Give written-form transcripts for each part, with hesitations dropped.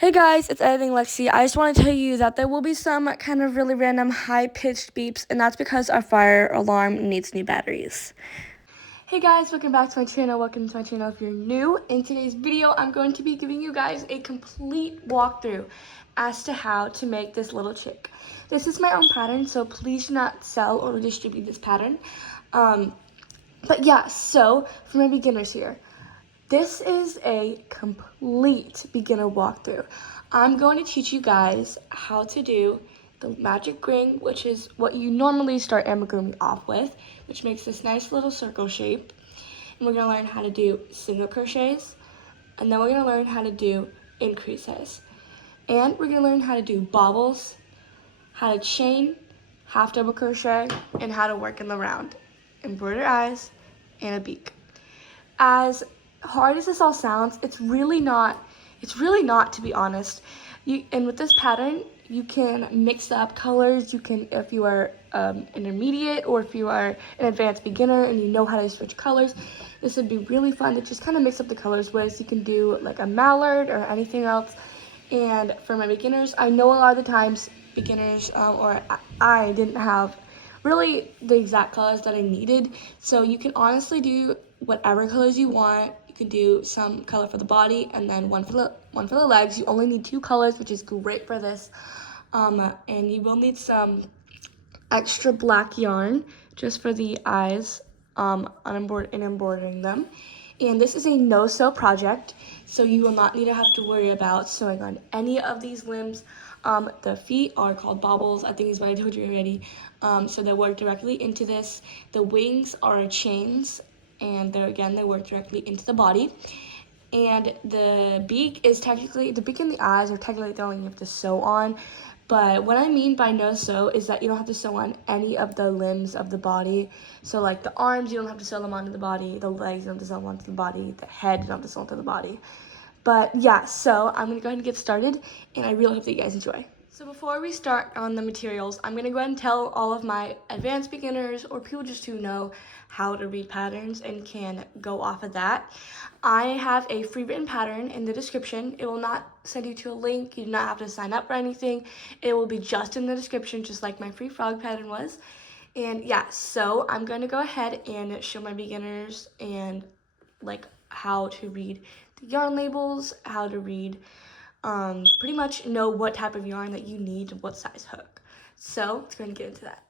Hey guys, it's Editing Lexi. I just want to tell you that there will be some kind of really random high-pitched beeps, and that's because our fire alarm needs new batteries. Hey guys, welcome back to my channel. Welcome to my channel if you're new. In today's video, I'm going to be giving you guys a complete walkthrough as to how to make this little chick. This is my own pattern, so please do not sell or distribute this pattern. But yeah, so for my beginners here, this is a complete beginner walkthrough. I'm going to teach you guys how to do the magic ring, which is what you normally start amigurumi off with, which makes this nice little circle shape. And we're going to learn how to do single crochets, and then we're going to learn how to do increases. And we're going to learn how to do bobbles, how to chain, half double crochet, and how to work in the round, embroider eyes, and a beak. As hard as this all sounds, it's really not, to be honest. And with this pattern, you can mix up colors. You can, if you are intermediate or if you are an advanced beginner and you know how to switch colors, this would be really fun to just kind of mix up the colors with. You can do like a mallard or anything else. And for my beginners, I know a lot of the times beginners or I didn't have really the exact colors that I needed. So you can honestly do whatever colors you want. You can do some color for the body and then one for the legs. You only need 2 colors, which is great for this. And you will need some extra black yarn just for the eyes and embroidering them. And this is a no-sew project, so you will not need to have to worry about sewing on any of these limbs. The feet are called bobbles, I think is what I told you already. So they work directly into this. The wings are chains, and they work directly into the body. And the beak and the eyes are technically the only thing you have to sew on. But what I mean by no sew is that you don't have to sew on any of the limbs of the body. So like the arms, you don't have to sew them onto the body. The legs, you don't have to sew them onto the body. The head, you don't have to sew onto the body. But yeah, so I'm gonna go ahead and get started, and I really hope that you guys enjoy. So before we start on the materials, I'm gonna go ahead and tell all of my advanced beginners or people just who know how to read patterns and can go off of that. I have a free written pattern in the description. It will not send you to a link. You do not have to sign up for anything. It will be just in the description, just like my free frog pattern was. And yeah, so I'm going to go ahead and show my beginners and like how to read the yarn labels, how to read, pretty much know what type of yarn that you need, what size hook. So let's go ahead and get into that.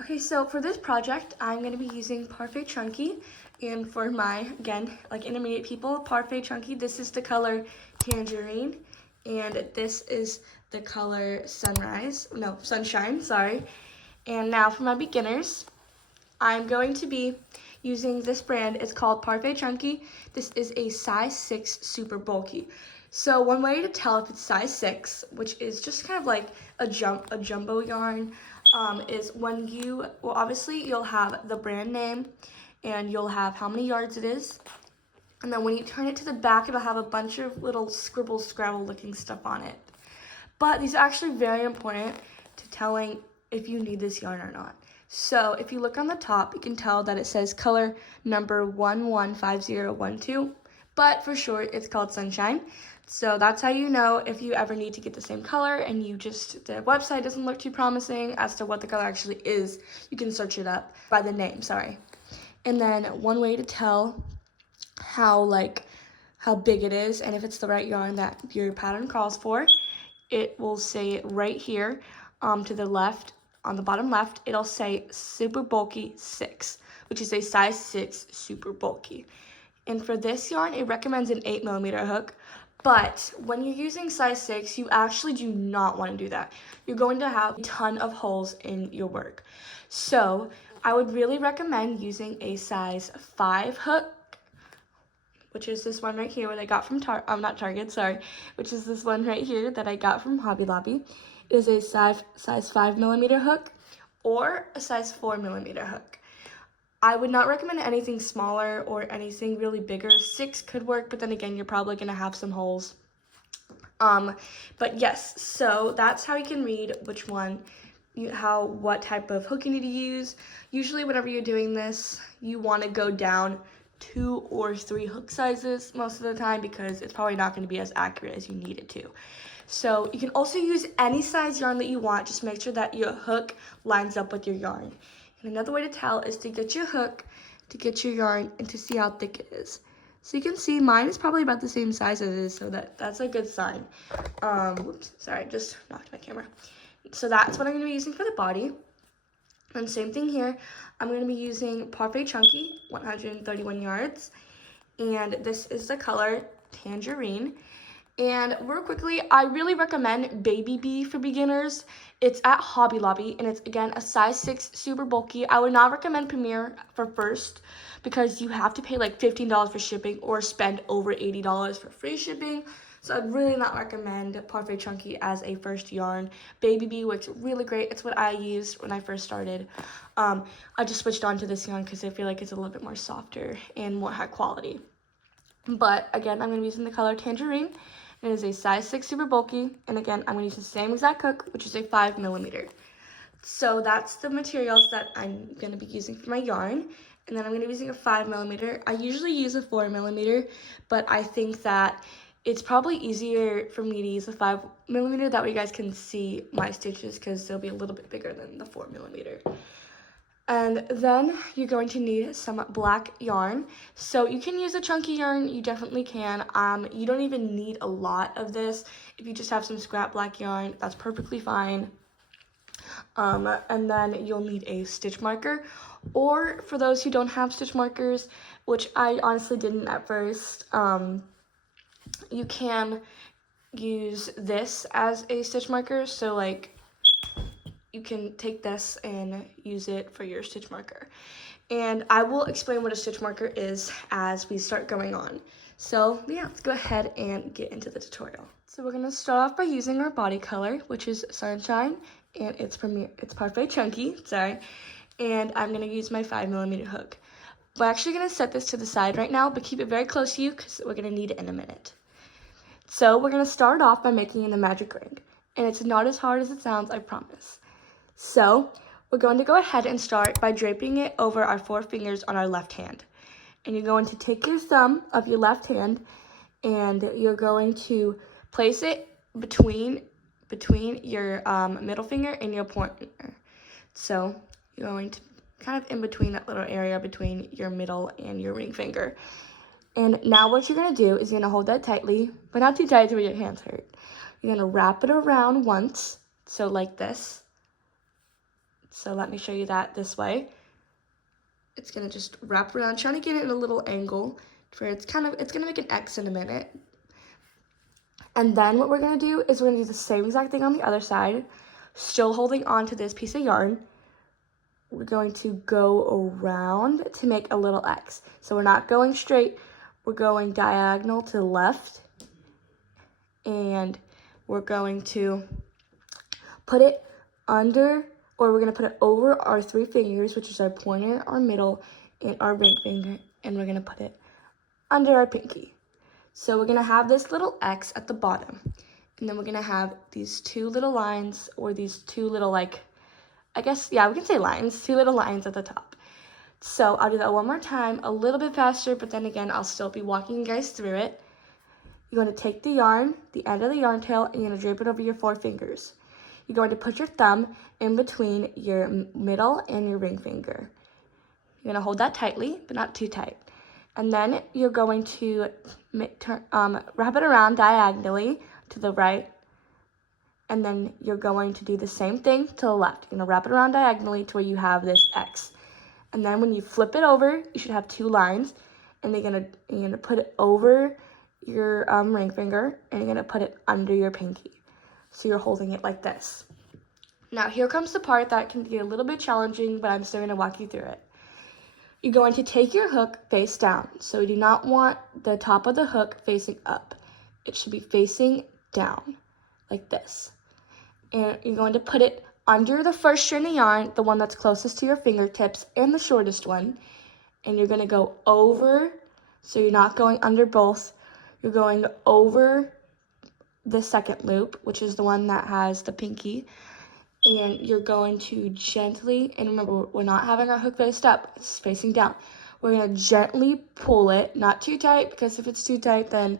Okay, so for this project, I'm going to be using Parfait Chunky, and for my, again, like intermediate people, Parfait Chunky, this is the color Tangerine, and this is the color Sunshine, sorry. And now for my beginners, I'm going to be using this brand. It's called Parfait Chunky. This is a size 6 super bulky. So one way to tell if it's size 6, which is just kind of like a jumbo yarn, is when obviously you'll have the brand name and you'll have how many yards it is. And then when you turn it to the back, it'll have a bunch of little scrabble looking stuff on it. But these are actually very important to telling if you need this yarn or not. So if you look on the top, you can tell that it says color number 115012, but for short, it's called Sunshine. So that's how you know if you ever need to get the same color and the website doesn't look too promising as to what the color actually is. You can search it up by the name, sorry. And then one way to tell how big it is and if it's the right yarn that your pattern calls for, it will say right here to the left, on the bottom left, it'll say super bulky 6, which is a size 6 super bulky. And for this yarn, it recommends an 8mm hook. But when you're using size 6, you actually do not want to do that. You're going to have a ton of holes in your work. So I would really recommend using a size 5 hook, which is this one right here that I got from which is this one right here that I got from Hobby Lobby. It is a size 5mm hook or a size 4mm hook. I would not recommend anything smaller or anything really bigger. 6 could work, but then again, you're probably going to have some holes. But yes, so that's how you can read which one, what type of hook you need to use. Usually whenever you're doing this, you want to go down 2 or 3 hook sizes most of the time because it's probably not going to be as accurate as you need it to. So you can also use any size yarn that you want. Just make sure that your hook lines up with your yarn. And another way to tell is to get your hook, to get your yarn, and to see how thick it is. So you can see mine is probably about the same size as it is, so that's a good sign. Whoops, sorry, just knocked my camera. So that's what I'm going to be using for the body. And same thing here, I'm going to be using Parfait Chunky, 131 yards. And this is the color Tangerine. And real quickly, I really recommend Baby Bee for beginners. It's at Hobby Lobby, and it's, again, a size 6, super bulky. I would not recommend Premier for first because you have to pay like $15 for shipping or spend over $80 for free shipping. So I'd really not recommend Parfait Chunky as a first yarn. Baby Bee works really great. It's what I used when I first started. I just switched on to this yarn because I feel like it's a little bit more softer and more high quality. But again, I'm going to be using the color Tangerine. It is a size 6 super bulky, and again, I'm going to use the same exact hook, which is a 5mm. So that's the materials that I'm going to be using for my yarn, and then I'm going to be using a 5mm. I usually use a 4mm, but I think that it's probably easier for me to use a 5mm, that way you guys can see my stitches because they'll be a little bit bigger than the 4mm. And then you're going to need some black yarn. So you can use a chunky yarn, you definitely can. You don't even need a lot of this. If you just have some scrap black yarn, that's perfectly fine. And then you'll need a stitch marker. Or for those who don't have stitch markers, which I honestly didn't at first, you can use this as a stitch marker. So like, you can take this and use it for your stitch marker. And I will explain what a stitch marker is as we start going on. So yeah, let's go ahead and get into the tutorial. So we're gonna start off by using our body color, which is Sunshine, and it's Parfait Chunky, sorry. And I'm gonna use my 5mm hook. We're actually gonna set this to the side right now, but keep it very close to you because we're gonna need it in a minute. So we're gonna start off by making the magic ring. And it's not as hard as it sounds, I promise. So we're going to go ahead and start by draping it over our 4 fingers on our left hand. And you're going to take your thumb of your left hand and you're going to place it between your middle finger and your pointer. So you're going to kind of in between that little area between your middle and your ring finger. And now what you're going to do is you're going to hold that tightly, but not too tight to where your hands hurt. You're going to wrap it around once, so like this. So let me show you that this way. It's gonna just wrap around, trying to get it in a little angle where it's gonna make an X in a minute. And then what we're gonna do is we're gonna do the same exact thing on the other side, still holding on to this piece of yarn. We're going to go around to make a little X. So we're not going straight, we're going diagonal to the left. And we're going to put it under, or we're going to put it over our 3 fingers, which is our pointer, our middle, and our ring finger, and we're going to put it under our pinky. So we're going to have this little X at the bottom, and then we're going to have these 2 little lines, or these 2 little, like, I guess, yeah, we can say lines, 2 little lines at the top. So I'll do that one more time, a little bit faster, but then again, I'll still be walking you guys through it. You're going to take the yarn, the end of the yarn tail, and you're going to drape it over your 4 fingers. You're going to put your thumb in between your middle and your ring finger. You're going to hold that tightly, but not too tight. And then you're going to wrap it around diagonally to the right. And then you're going to do the same thing to the left. You're going to wrap it around diagonally to where you have this X. And then when you flip it over, you should have 2 lines. And you're going to put it over your ring finger, and you're going to put it under your pinky. So you're holding it like this. Now here comes the part that can be a little bit challenging, but I'm still going to walk you through it. You're going to take your hook face down. So we do not want the top of the hook facing up. It should be facing down, like this. And you're going to put it under the first strand of yarn, the one that's closest to your fingertips, and the shortest one. And you're going to go over, so you're not going under both. You're going over the second loop, which is the one that has the pinky, and you're going to gently, and remember, we're not having our hook faced up, it's facing down. We're going to gently pull it, not too tight, because if it's too tight, then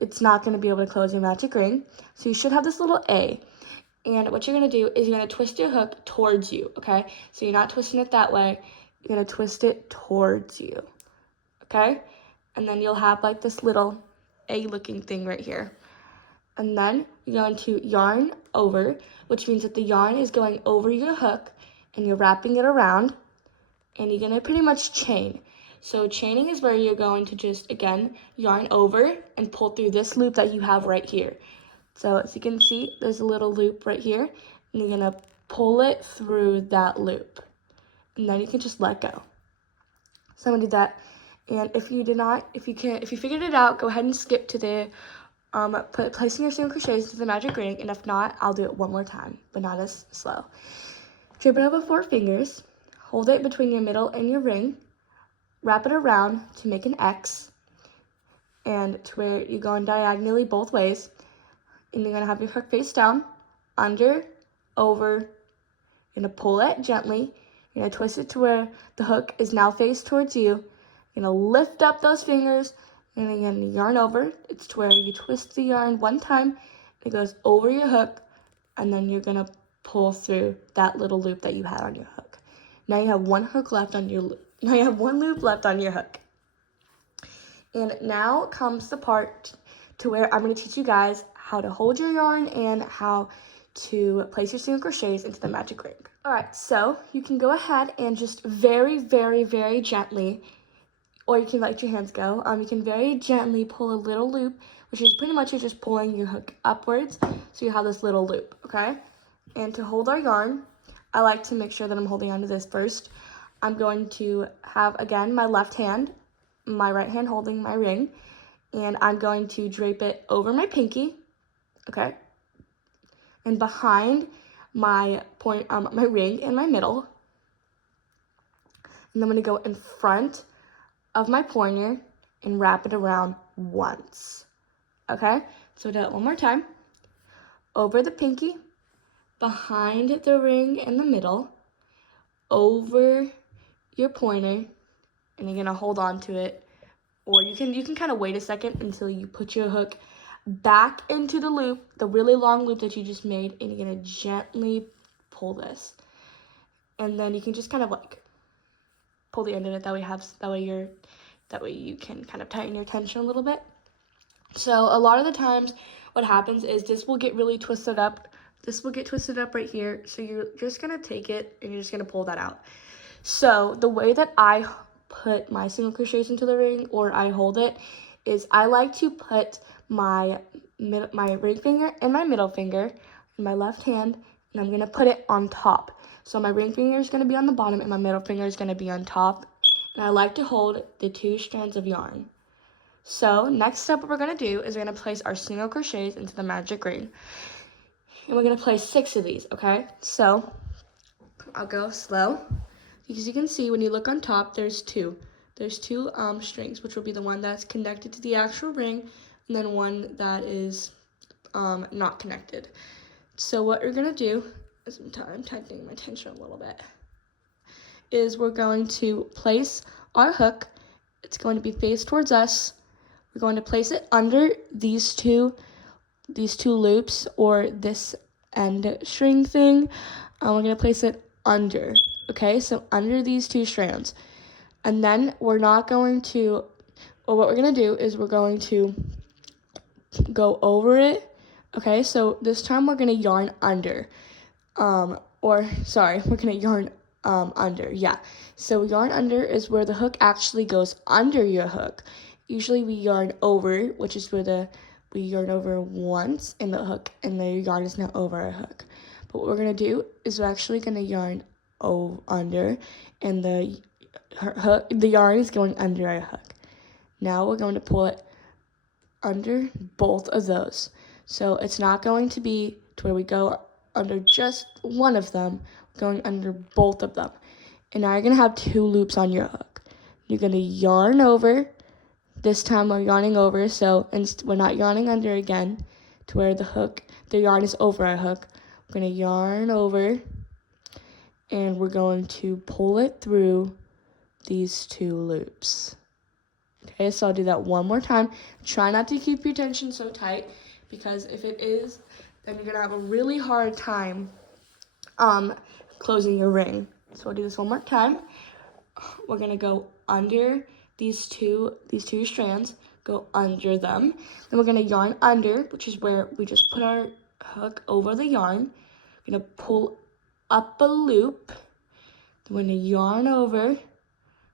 it's not going to be able to close your magic ring. So you should have this little A. And what you're going to do is you're going to twist your hook towards you, okay? So you're not twisting it that way. You're going to twist it towards you, okay? And then you'll have like this little A-looking thing right here. And then you're going to yarn over, which means that the yarn is going over your hook, and you're wrapping it around, and you're going to pretty much chain. So chaining is where you're going to just, again, yarn over and pull through this loop that you have right here. So as you can see, there's a little loop right here, and you're going to pull it through that loop. And then you can just let go. So I'm going to do that. And if you figured it out, go ahead and skip to the placing your single crochets into the magic ring, and if not, I'll do it one more time, but not as slow. Drape it up with 4 fingers, hold it between your middle and your ring, wrap it around to make an X, and to where you're going diagonally both ways, and you're going to have your hook face down, under, over, you're going to pull it gently, you're going to twist it to where the hook is now faced towards you, you're going to lift up those fingers, and again, yarn over. It's to where you twist the yarn one time, it goes over your hook, and then you're going to pull through that little loop that you had on your hook. Now you have one hook left on your loop. Now you have one loop left on your hook. And now comes the part to where I'm going to teach you guys how to hold your yarn and how to place your single crochets into the magic ring. All right, so you can go ahead and just very, very, very gently, or you can let your hands go. You can very gently pull a little loop, which is pretty much you're just pulling your hook upwards, so you have this little loop, okay? And to hold our yarn, I like to make sure that I'm holding onto this first. I'm going to have, again, my left hand, my right hand holding my ring, and I'm going to drape it over my pinky, okay? And behind my my ring in my middle. And I'm going to go in front of my pointer and wrap it around once, okay? So do it one more time. Over the pinky, behind the ring in the middle, over your pointer, and you're gonna hold on to it, or you can kind of wait a second until you put your hook back into the loop, the really long loop that you just made, and you're gonna gently pull this, and then you can just kind of like pull the end of it. That way you can kind of tighten your tension a little bit. So a lot of the times what happens is this will get really twisted up. This will get twisted up right here. So you're just going to take it and you're just going to pull that out. So the way that I put my single crochets into the ring, or I hold it, is I like to put my ring finger and my middle finger in my left hand, and I'm going to put it on top. So my ring finger is going to be on the bottom and my middle finger is going to be on top. And I like to hold the 2 strands of yarn. So next step, what we're going to do is we're going to place our single crochets into the magic ring. And we're going to place 6 of these, okay? So I'll go slow. Because you can see when you look on top, there's 2. There's 2 strings, which will be the one that's connected to the actual ring, and then one that is not connected. So what we're going to do is, I'm tightening my tension a little bit, is we're going to place our hook. It's going to be faced towards us. We're going to place it under these two loops, or this end string thing. We're going to place it under, okay? So under these 2 strands. And then we're not going to, or what we're going to do is we're going to go over it, okay? So this time we're going to yarn under, we're going to yarn under, yeah. So yarn under is where the hook actually goes under your hook. Usually we yarn over, which is where we yarn over once in the hook, and the yarn is now over our hook. But what we're going to do is we're actually going to yarn under, and the yarn is going under our hook. Now we're going to pull it under both of those. So it's not going to be to where we go under just one of them, going under both of them. And now you're going to have 2 loops on your hook. You're going to yarn over. This time we're yarning over, so we're not yarning under again to where the yarn is over our hook. We're going to yarn over, and we're going to pull it through these 2 loops. Okay, so I'll do that one more time. Try not to keep your tension so tight, because if it is, then you're gonna have a really hard time closing your ring. So I'll do this one more time. We're gonna go under these two strands, go under them. Then we're gonna yarn under, which is where we just put our hook over the yarn. We're gonna pull up a loop. Then we're gonna yarn over,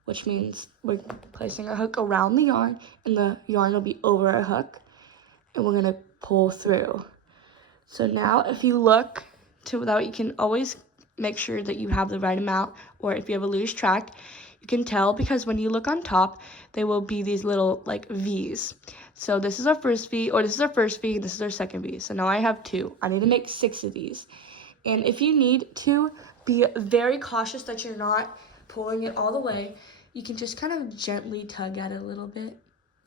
which means we're placing our hook around the yarn, and the yarn will be over our hook, and we're gonna pull through. So now if you look to that, you can always make sure that you have the right amount, or if you have a loose track, you can tell because when you look on top, there will be these little like V's. So this is our first V, or this is our first V, this is our second V. So now I have 2. I need to make 6 of these. And if you need to be very cautious that you're not pulling it all the way, you can just kind of gently tug at it a little bit.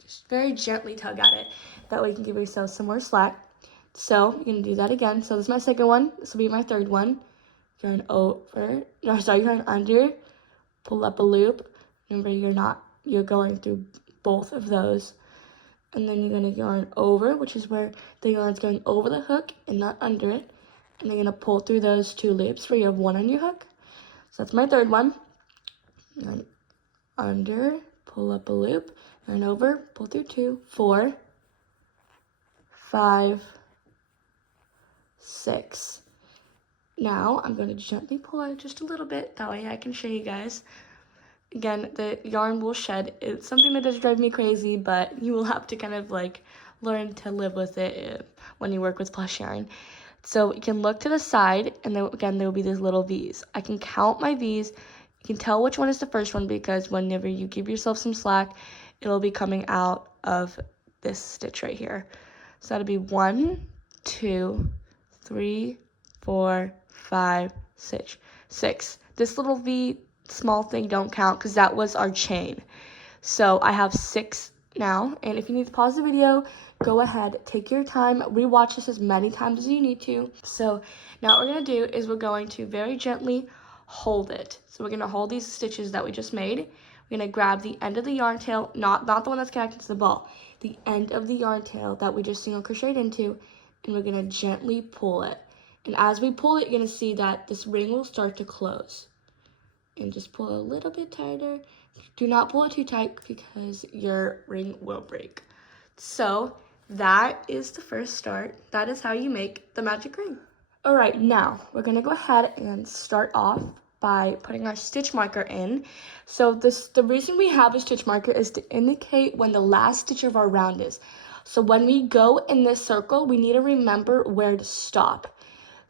Just very gently tug at it. That way you can give yourself some more slack. So you're gonna do that again. So this is my second one. This will be my third one. Yarn over, yarn under, pull up a loop. Remember, you're going through both of those. And then you're gonna yarn over, which is where the yarn's going over the hook and not under it. And you're gonna pull through those 2 loops where you have 1 on your hook. So that's my third one. Yarn under, pull up a loop, yarn over, pull through 2, 4, 5, 6. Now I'm going to gently pull out just a little bit, that way I can show you guys. Again, the yarn will shed. It's something that does drive me crazy, but you will have to kind of like learn to live with it when you work with plush yarn. So you can look to the side, and then again there will be these little V's. I can count my V's. You can tell which one is the first one, because whenever you give yourself some slack, it'll be coming out of this stitch right here. So that'll be 1, 2, 3, 4, 5, 6. This little V small thing don't count because that was our chain. So I have 6 now, and if you need to pause the video, go ahead, take your time, rewatch this as many times as you need to. So now what we're going to do is we're going to very gently hold it. So we're going to hold these stitches that we just made. We're going to grab the end of the yarn tail, not the one that's connected to the ball, the end of the yarn tail that we just single crocheted into, and we're going to gently pull it. And as we pull it, you're going to see that this ring will start to close. And just pull a little bit tighter. Do not pull it too tight because your ring will break. So that is the first start. That is how you make the magic ring. All right, now we're going to go ahead and start off by putting our stitch marker in. So the reason we have a stitch marker is to indicate when the last stitch of our round is. So when we go in this circle, we need to remember where to stop.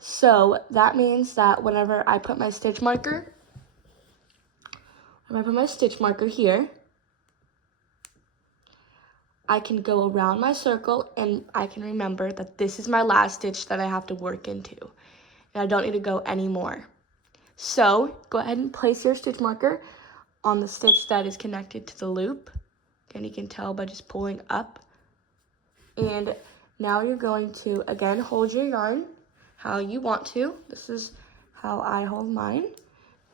So that means that whenever I put my stitch marker, here, I can go around my circle and I can remember that this is my last stitch that I have to work into. And I don't need to go anymore. So go ahead and place your stitch marker on the stitch that is connected to the loop. And you can tell by just pulling up. And now you're going to, again, hold your yarn how you want to. This is how I hold mine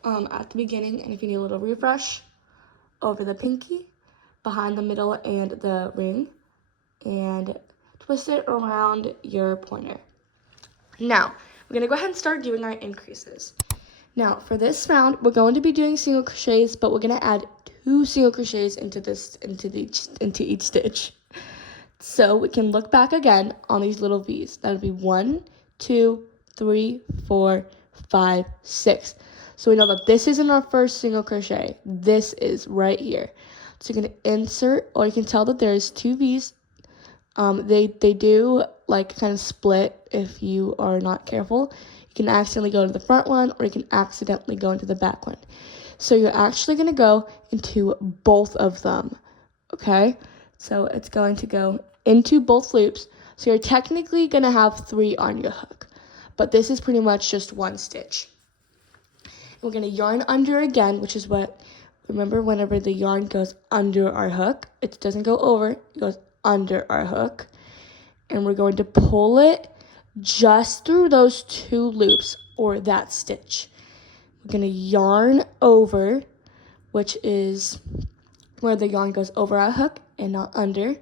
at the beginning. And if you need a little refresh, over the pinky, behind the middle and the ring, and twist it around your pointer. Now, we're going to go ahead and start doing our increases. Now, for this round, we're going to be doing single crochets, but we're going to add 2 single crochets into each stitch. So we can look back again on these little V's. That would be 1, 2, 3, 4, 5, 6. So we know that this isn't our first single crochet. This is right here. So you're going to insert, or you can tell that there's 2 V's. They do like kind of split if you are not careful. You can accidentally go into the front one, or you can accidentally go into the back one. So you're actually going to go into both of them, okay? So it's going to go into both loops. So you're technically going to have 3 on your hook, but this is pretty much just 1 stitch. We're going to yarn under again, which is what, remember, whenever the yarn goes under our hook, it doesn't go over, it goes under our hook. And we're going to pull it just through those 2 loops, or that stitch. We're going to yarn over, which is where the yarn goes over our hook and not under.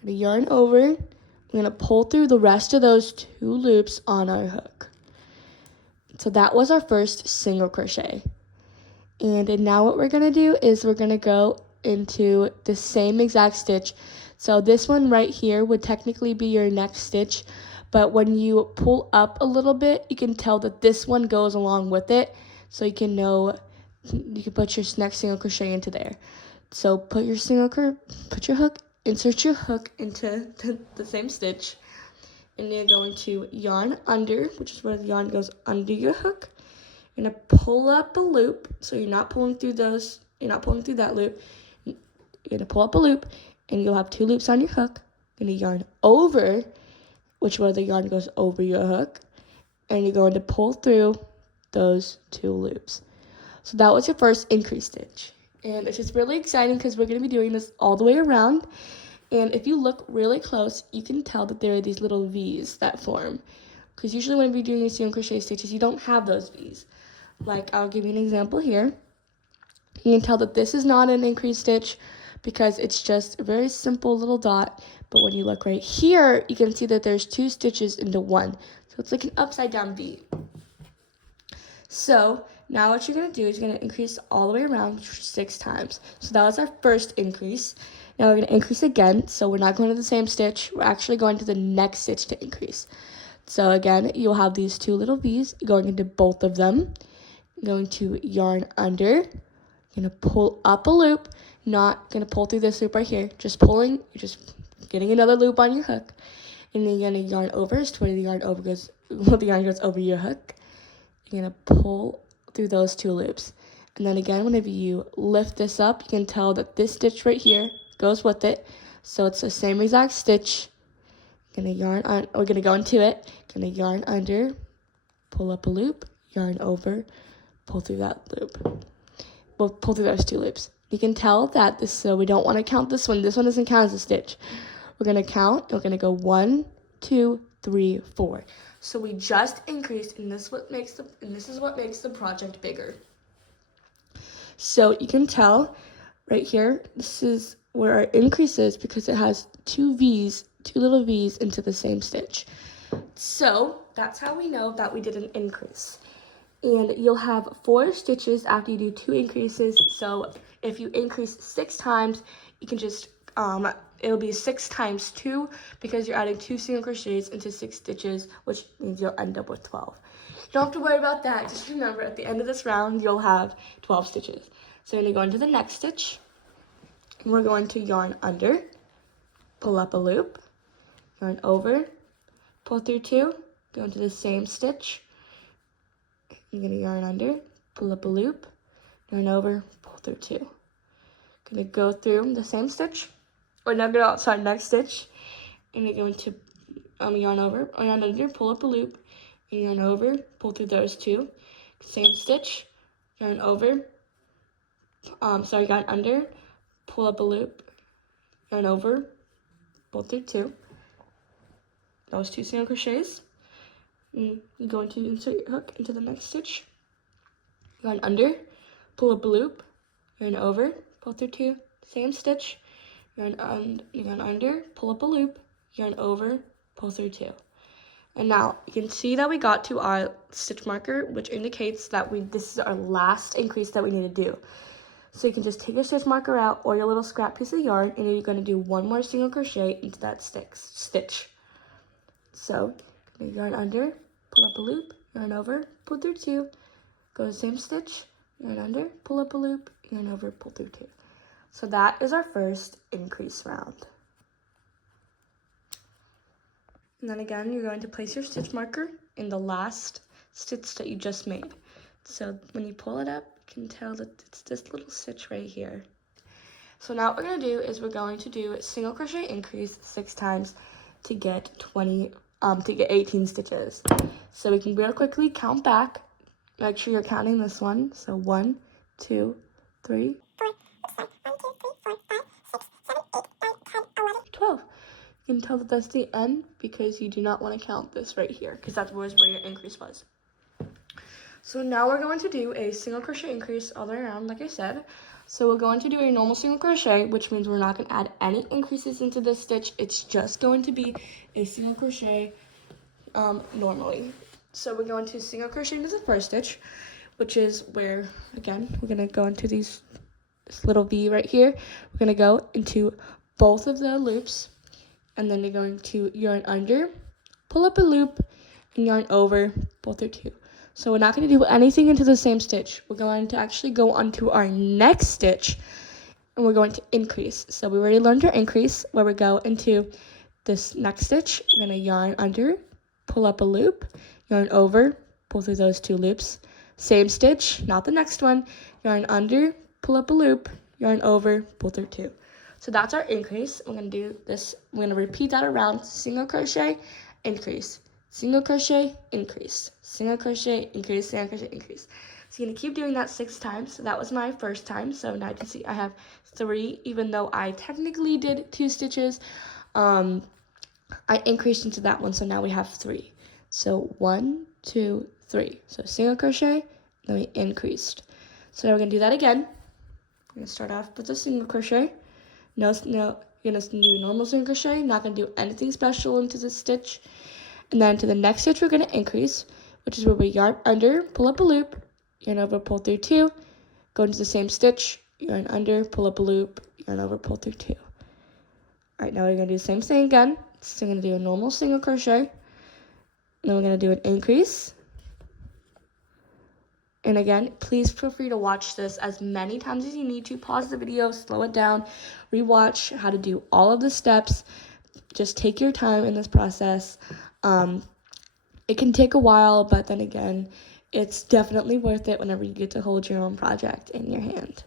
Gonna yarn over. We're gonna pull through the rest of those 2 loops on our hook. So that was our first single crochet. And now what we're gonna do is we're gonna go into the same exact stitch. So this one right here would technically be your next stitch, but when you pull up a little bit, you can tell that this one goes along with it, so you can know you can put your next single crochet into there. So put your hook, insert your hook into the same stitch, and you're going to yarn under, which is where the yarn goes under your hook. You're gonna pull up a loop, so you're not pulling through that loop. You're gonna pull up a loop, and you'll have 2 loops on your hook. You're gonna yarn over, which is where the yarn goes over your hook, and you're going to pull through those 2 loops. So that was your first increase stitch. And it's just really exciting because we're going to be doing this all the way around. And if you look really close, you can tell that there are these little V's that form. Because usually when we're doing these single crochet stitches, you don't have those V's. Like, I'll give you an example here. You can tell that this is not an increase stitch because it's just a very simple little dot. But when you look right here, you can see that there's 2 stitches into 1. So it's like an upside down V. So now what you're going to do is you're going to increase all the way around 6 times. So that was our first increase. Now we're going to increase again. So we're not going to the same stitch. We're actually going to the next stitch to increase. So again, you'll have these 2 little V's going into both of them. You're going to yarn under. You're going to pull up a loop. Not going to pull through this loop right here. Just pulling. You're just getting another loop on your hook. And then you're going to yarn over. So where the yarn goes over your hook. You're going to pull through those 2 loops. And then again, whenever you lift this up, you can tell that this stitch right here goes with it. So it's the same exact stitch. We're going to go into it. Going to yarn under, pull up a loop, yarn over, pull through that loop. We'll pull through those 2 loops. You can tell that this, so we don't want to count this one. This one doesn't count as a stitch. We're going to count, and we're going to go 1, 2, 3, 4. So we just increased, and this is what makes the project bigger. So you can tell right here, this is where our increase is because it has 2 little V's into the same stitch. So that's how we know that we did an increase. And you'll have 4 stitches after you do 2 increases. So if you increase 6 times, you can just it'll be 6 times 2 because you're adding 2 single crochets into 6 stitches, which means you'll end up with 12. You don't have to worry about that. Just remember, at the end of this round, you'll have 12 stitches. So you're going to go into the next stitch. And we're going to yarn under, pull up a loop, yarn over, pull through 2, go into the same stitch. You're going to yarn under, pull up a loop, yarn over, pull through 2. Going to go through the same stitch. Next stitch, and you're going to yarn over, yarn under, pull up a loop, and yarn over, pull through those 2, same stitch, yarn over, yarn under, pull up a loop, yarn over, pull through 2, those 2 single crochets, and you're going to insert your hook into the next stitch, yarn under, pull up a loop, yarn over, pull through 2, same stitch, yarn under, pull up a loop, yarn over, pull through 2. And now you can see that we got to our stitch marker, which indicates that this is our last increase that we need to do. So you can just take your stitch marker out or your little scrap piece of yarn, and you're going to do 1 more single crochet into that stitch. So yarn under, pull up a loop, yarn over, pull through 2, go to the same stitch, yarn under, pull up a loop, yarn over, pull through 2. So that is our first increase round. And then again, you're going to place your stitch marker in the last stitch that you just made. So when you pull it up, you can tell that it's this little stitch right here. So now what we're going to do is we're going to do single crochet increase 6 times to get 18 stitches. So we can real quickly count back. Make sure you're counting this one. So 1, 2, 3, 12. You can tell that that's the end because you do not want to count this right here because that was where your increase was. So now we're going to do a single crochet increase all the way around, like I said. So we're going to do a normal single crochet, which means we're not going to add any increases into this stitch. It's just going to be a single crochet normally. So we're going to single crochet into the first stitch, which is where, again, we're going to go into this little V right here. We're going to go into both of the loops, and then you're going to yarn under, pull up a loop, and yarn over, pull through 2. So we're not going to do anything into the same stitch. We're going to actually go onto our next stitch, and we're going to increase. So we already learned our increase, where we go into this next stitch. We're going to yarn under, pull up a loop, yarn over, pull through those 2 loops. Same stitch, not the next one. Yarn under, pull up a loop, yarn over, pull through 2. So that's our increase. We're going to do this. We're going to repeat that around single crochet, increase, single crochet, increase, single crochet, increase, single crochet, increase. So you're going to keep doing that 6 times. So that was my first time. So now you can see I have 3, even though I technically did 2 stitches. I increased into that one, so now we have 3. So 1, 2, 3. So single crochet, then we increased. So now we're going to do that again. We're going to start off with a single crochet. No, you're going to do normal single crochet, not going to do anything special into this stitch. And then to the next stitch, we're going to increase, which is where we yarn under, pull up a loop, yarn over, pull through 2, go into the same stitch, yarn under, pull up a loop, yarn over, pull through 2. All right, now we're going to do the same thing again. So we're going to do a normal single crochet, and then we're going to do an increase. And again, please feel free to watch this as many times as you need to. Pause the video, slow it down, rewatch how to do all of the steps. Just take your time in this process. It can take a while, but then again, it's definitely worth it whenever you get to hold your own project in your hand.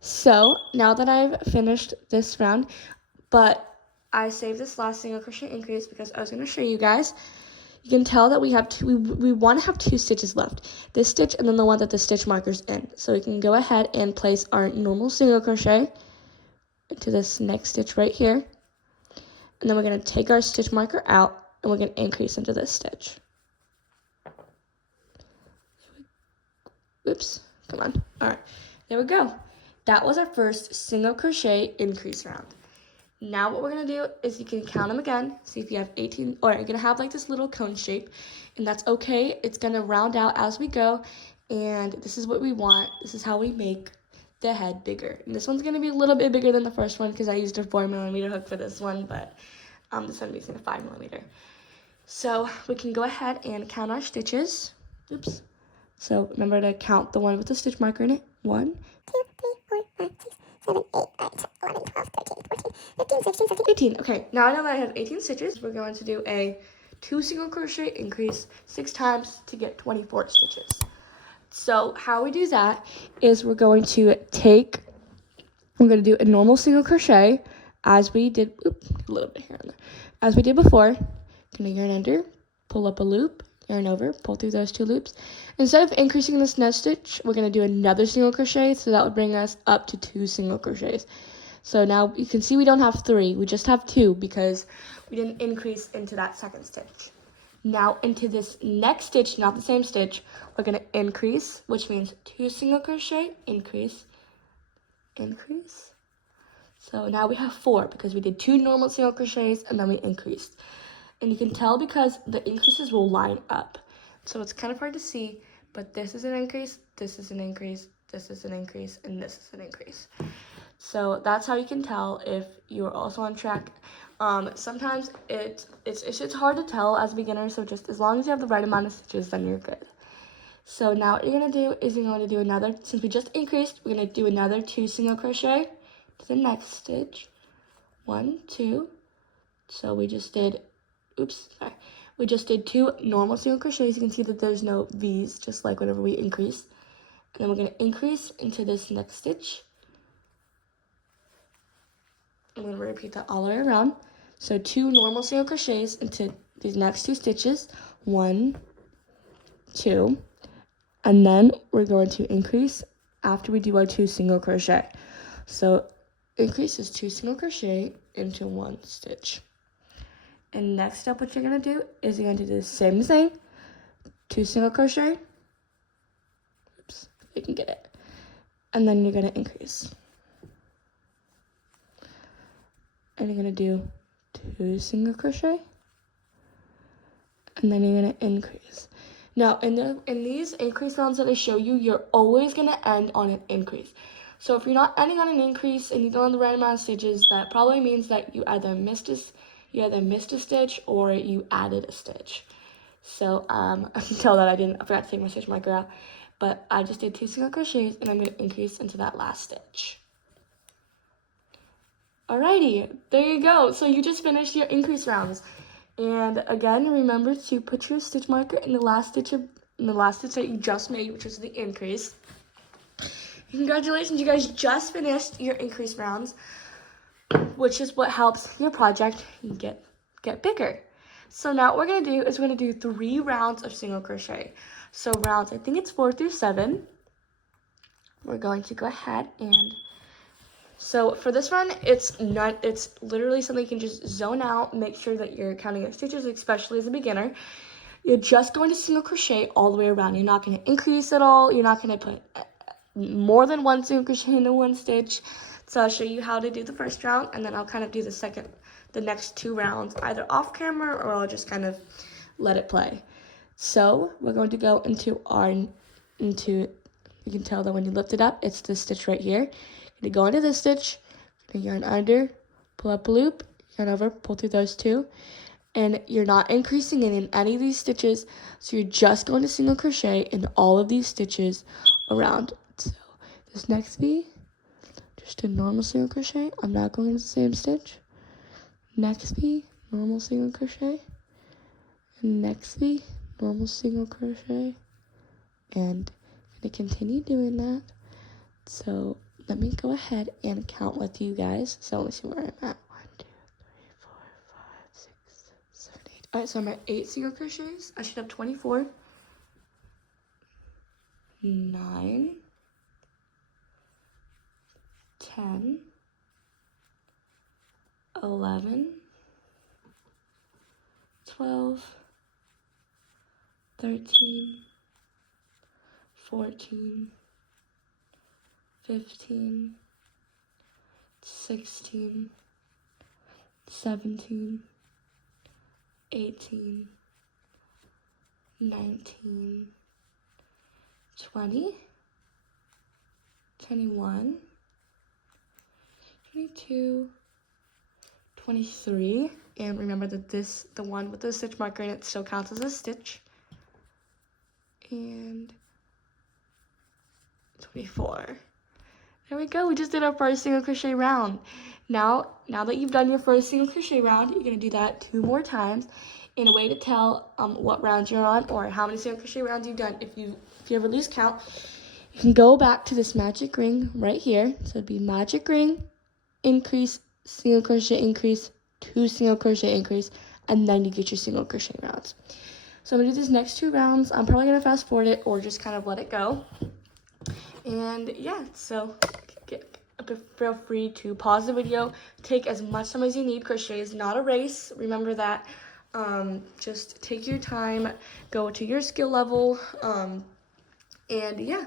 So now that I've finished this round, but I saved this last single crochet increase because I was going to show you guys. You can tell that we have we want to have 2 stitches left. This stitch and then the one that the stitch marker's in. So we can go ahead and place our normal single crochet into this next stitch right here. And then we're going to take our stitch marker out and we're going to increase into this stitch. Oops, come on. All right, there we go. That was our first single crochet increase round. Now what we're going to do is you can count them again. See if you have 18, or you're going to have like this little cone shape, and that's okay. It's going to round out as we go, and this is what we want. This is how we make the head bigger. And this one's going to be a little bit bigger than the first one because I used a 4mm hook for this one, but this one is a 5mm. So we can go ahead and count our stitches. Oops. So remember to count the one with the stitch marker in it. 1, 2, 3, 4, 5, 6, 7, 8, 9, 10, 11, 12, 13, 14, 15, 16, 17, 18. Okay, now I know that I have 18 stitches. We're going to do a 2 single crochet increase 6 times to get 24 stitches. So how we do that is we're going to do a normal single crochet as we did, a little bit here and there. As we did before, gonna yarn under, pull up a loop, yarn over, pull through those 2 loops. Instead of increasing this next stitch, we're going to do another single crochet, so that would bring us up to 2 single crochets. So now you can see we don't have 3, we just have 2 because we didn't increase into that second stitch. Now into this next stitch, not the same stitch, we're going to increase, which means 2 single crochet, increase, increase. So now we have 4 because we did 2 normal single crochets and then we increased. And you can tell because the increases will line up. So it's kind of hard to see, but this is an increase, this is an increase, this is an increase, and this is an increase. So that's how you can tell if you are also on track. Sometimes it's hard to tell as a beginner, so just as long as you have the right amount of stitches, then you're good. So now what you're going to do is you're going to do another, since we just increased, we're going to do another 2 single crochet to the next stitch. 1, 2. So we just did, we just did 2 normal single crochets. You can see that there's no V's, just like whenever we increase. And then we're going to increase into this next stitch. I'm going to repeat that all the way around. So 2 normal single crochets into these next 2 stitches. 1, 2. And then we're going to increase after we do our 2 single crochet. So increase is 2 single crochet into 1 stitch. And next up, what you're going to do is you're going to do the same thing. 2 single crochet, you can get it. And then you're going to increase. And you're going to do 2 single crochet. And then you're going to increase. Now, in these increase rounds that I show you, you're always going to end on an increase. So if you're not ending on an increase and you don't have the right amount of stitches, that probably means that you either missed a stitch or you added a stitch. So I can tell that I forgot to take my stitch marker out, but I just did 2 single crochets and I'm going to increase into that last stitch. Alrighty, there you go. So you just finished your increase rounds. And again, remember to put your stitch marker in the last stitch that you just made, which is the increase. Congratulations, you guys just finished your increase rounds, which is what helps your project get bigger. So now what we're gonna do is we're gonna do 3 rounds of single crochet. So rounds, I think it's 4 through 7. We're going to go ahead and, so for this one, it's literally something you can just zone out, make sure that you're counting your stitches, especially as a beginner. You're just going to single crochet all the way around. You're not gonna increase at all. You're not gonna put more than 1 single crochet into 1 stitch. So I'll show you how to do the first round, and then I'll kind of do the next 2 rounds, either off camera or I'll just kind of let it play. So we're going to go into you can tell that when you lift it up, it's this stitch right here. You're going to go into this stitch, yarn under, pull up a loop, yarn over, pull through those 2. And you're not increasing in any of these stitches, so you're just going to single crochet in all of these stitches around. So this next V, just a normal single crochet. I'm not going into the same stitch. Next V, normal single crochet. Next V, normal single crochet. And I'm going to continue doing that. So let me go ahead and count with you guys. So let me see where I'm at. 1, 2, 3, 4, 5, 6, 7, 8. All right, so I'm at 8 single crochets. I should have 24. 9, 10, 11, 12, 13, 14, 15, 16, 17, 18, 19, 20, 21, 22, 23, and remember that the one with the stitch marker in it still counts as a stitch, and 24. There we go, we just did our first single crochet round. Now that you've done your first single crochet round, you're going to do that 2 more times. In a way to tell what rounds you're on or how many single crochet rounds you've done. If you ever lose count, you can go back to this magic ring right here. So it'd be magic ring, increase, single crochet increase, 2 single crochet increase, and then you get your single crochet rounds. So I'm going to do these next 2 rounds. I'm probably going to fast forward it or just kind of let it go. And yeah, so feel free to pause the video, take as much time as you need. Crochet is not a race, remember that. Just take your time, go to your skill level, and yeah.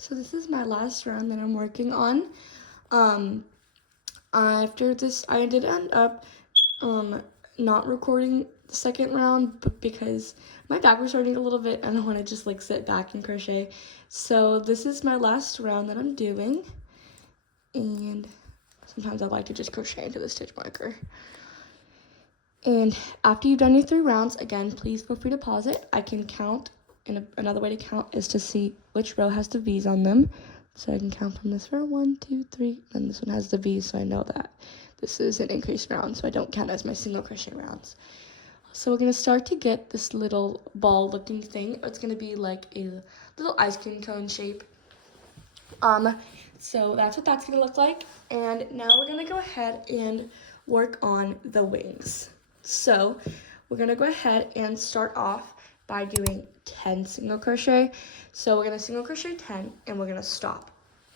So this is my last round that I'm working on. After this, I did end up not recording the second round because my back was hurting a little bit and I want to just like sit back and crochet. So this is my last round that I'm doing, and sometimes I like to just crochet into the stitch marker. And after you've done your 3 rounds, again, please feel free to pause it. I can count, and another way to count is to see which row has the V's on them. So I can count from this row, 1, 2, 3, and this one has the V's, so I know that this is an increased round, so I don't count as my single crochet rounds. So we're going to start to get this little ball looking thing. It's going to be like a little ice cream cone shape. So that's what that's gonna look like. And now we're gonna go ahead and work on the wings. So we're gonna go ahead and start off by doing 10 single crochet. So we're gonna single crochet 10 and we're gonna stop.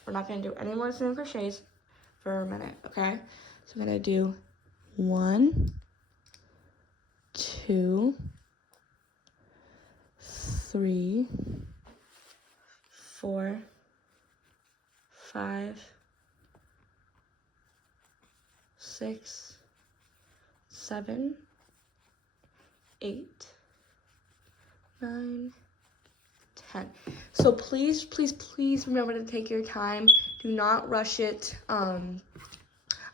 We're not gonna do any more single crochets for a minute, okay? So I'm gonna do 1, 2, 3, 4, 5, 6, 7, 8, 9, 10. So please, please, please remember to take your time. Do not rush it.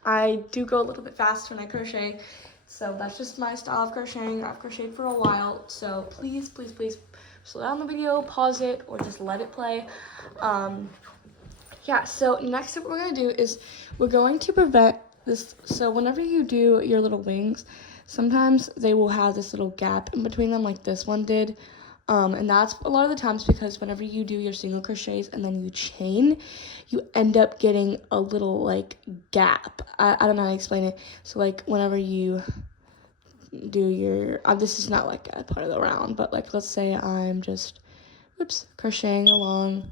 I do go a little bit fast when I crochet, so that's just my style of crocheting. I've crocheted for a while, so please, please, please slow down the video, pause it, or just let it play. Yeah, so next what we're going to do is we're going to prevent this. So whenever you do your little wings, sometimes they will have this little gap in between them like this one did. And that's a lot of the times because whenever you do your single crochets and then you chain, you end up getting a little like gap. I don't know how to explain it. So like whenever you do your, this is not like a part of the round, but like let's say I'm just, crocheting along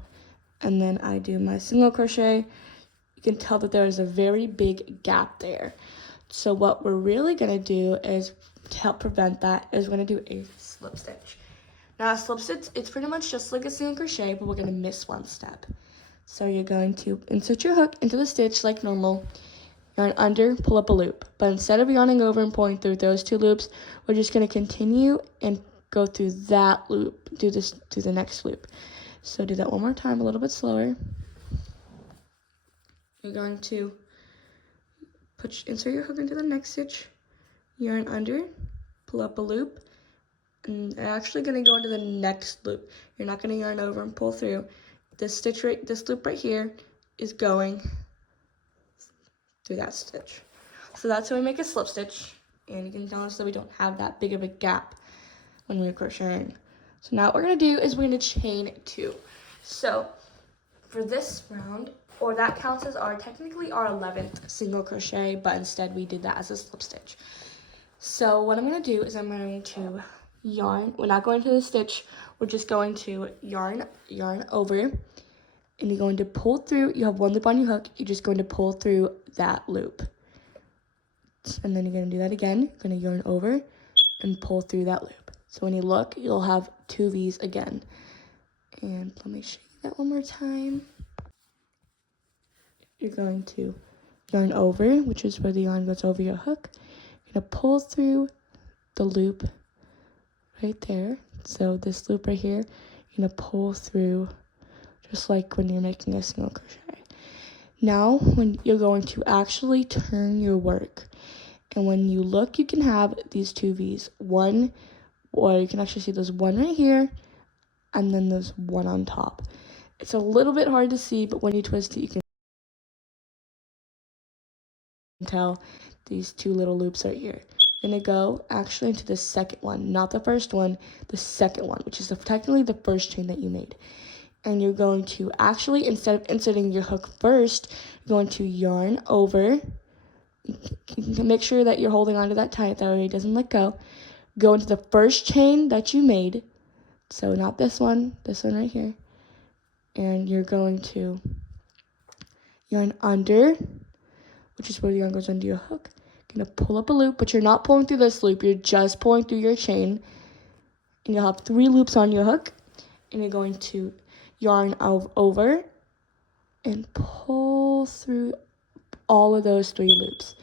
and then I do my single crochet, you can tell that there is a very big gap there. So what we're really gonna do is to help prevent that is we're gonna do a slip stitch. Now a slip stitch, it's pretty much just like a single crochet, but we're gonna miss one step. So you're going to insert your hook into the stitch like normal, yarn under, pull up a loop. But instead of yarning over and pulling through those 2 loops, we're just gonna continue and go through that loop, do the next loop. So do that one more time, a little bit slower. You're going to insert your hook into the next stitch, yarn under, pull up a loop, and I'm actually going to go into the next loop. You're not going to yarn over and pull through. This loop right here is going through that stitch. So that's how we make a slip stitch, and you can notice that we don't have that big of a gap when we're crocheting. So now what we're going to do is we're going to chain 2. So for this round, or that counts as technically our 11th single crochet, but instead we did that as a slip stitch. So what I'm going to do is I'm going to yarn, we're not going to the stitch, we're just going to yarn over, and you're going to pull through, you have 1 loop on your hook, you're just going to pull through that loop. And then you're going to do that again, you're going to yarn over and pull through that loop. So when you look, you'll have 2 V's again. And let me show you that one more time. You're going to yarn over, which is where the yarn goes over your hook. You're going to pull through the loop right there. So this loop right here, you're going to pull through just like when you're making a single crochet. Now, when you're going to actually turn your work, and when you look, you can have these 2 V's. One, or you can actually see there's 1 right here, and then there's 1 on top. It's a little bit hard to see, but when you twist it, you can tell these 2 little loops right here. You're gonna go actually into the second one, not the first one, the second one, which is technically the first chain that you made. And you're going to actually, instead of inserting your hook first, you're going to yarn over. You can make sure that you're holding onto that tight, that way it doesn't let go. Go into the first chain that you made, so not this one right here. And you're going to yarn under, which is where the yarn goes under your hook. You're gonna pull up a loop, but you're not pulling through this loop, you're just pulling through your chain. And you'll have 3 loops on your hook, and you're going to yarn over and pull through all of those 3 loops.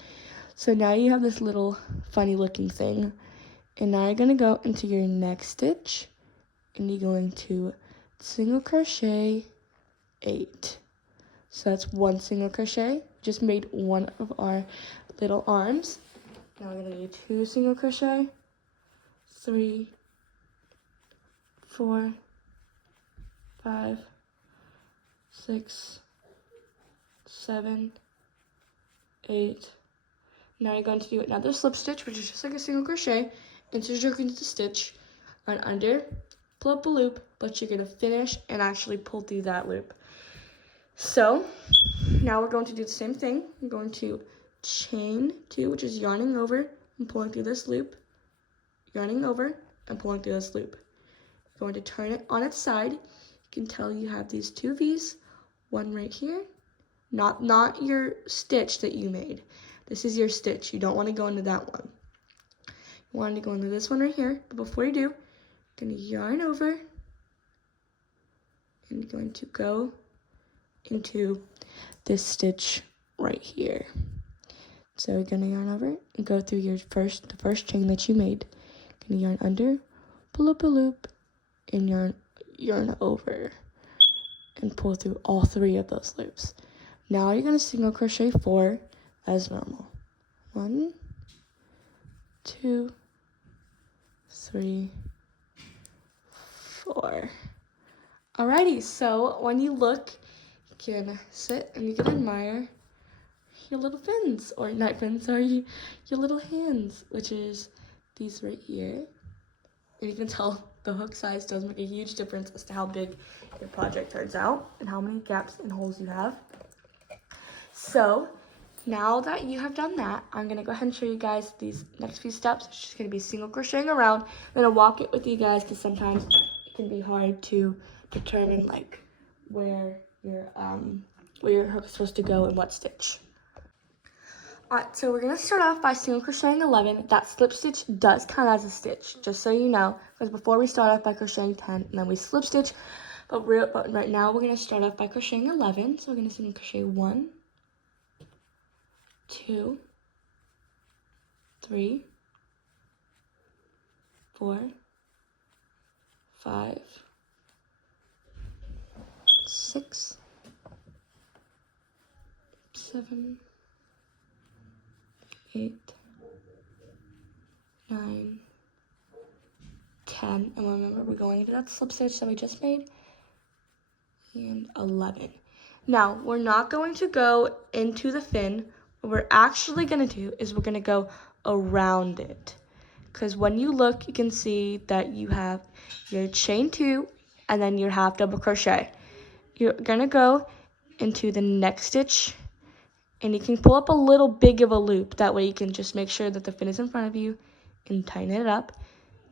So now you have this little funny looking thing. And now you're gonna go into your next stitch, and you're going to single crochet 8. So that's 1 single crochet. Just made 1 of our little arms. Now we're gonna do 2 single crochet, 3, 4, 5, 6, 7, 8. Now you're going to do another slip stitch, which is just like a single crochet. Insert your hook into the stitch, run under, pull up a loop, but you're gonna finish and actually pull through that loop. So now we're going to do the same thing. I'm going to chain 2, which is yarning over and pulling through this loop, yarning over and pulling through this loop. You're going to turn it on its side. You can tell you have these 2 V's, one right here, not your stitch that you made. This is your stitch. You don't want to go into that one. You want to go into this one right here, but before you do, you're going to yarn over and you're going to go into this stitch right here. So you're going to yarn over and go through the first chain that you made. You're going to yarn under, pull up a loop, and yarn over and pull through all 3 of those loops. Now you're going to single crochet 4 as normal. 1, 2, 3, 4. Alrighty, so when you look, you can sit and you can admire your little fins, or not fins, sorry, your little hands, which is these right here. And you can tell the hook size does make a huge difference as to how big your project turns out and how many gaps and holes you have. So now that you have done that, I'm going to go ahead and show you guys these next few steps. It's just going to be single crocheting around. I'm going to walk it with you guys because sometimes it can be hard to determine like where your hook is supposed to go and what stitch. Alright, so we're going to start off by single crocheting 11. That slip stitch does count as a stitch, just so you know, because before we start off by crocheting 10 and then we slip stitch, but right now we're going to start off by crocheting 11. So we're going to single crochet 1, 2, 3, 4, 5, 6, 7, 8, 9, 10, and remember we're going into that slip stitch that we just made, and 11. Now we're not going to go into the fin. What we're actually going to do is we're going to go around it, because when you look, you can see that you have your chain 2 and then your half double crochet. You're going to go into the next stitch, and you can pull up a little big of a loop. That way you can just make sure that the fin is in front of you and tighten it up.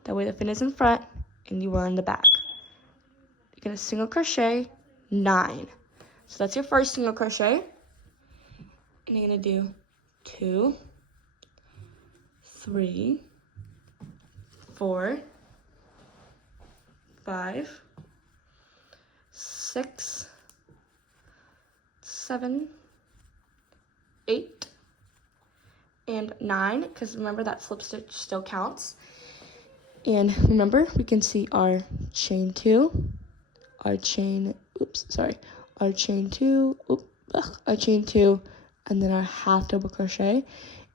That way the fin is in front and you are in the back. You're going to single crochet 9. So that's your first single crochet. And you're going to do 2, 3, 4, 5, 6, 7, 8, and 9, because remember that slip stitch still counts. And remember, we can see our chain 2, our chain 2, and then our half double crochet.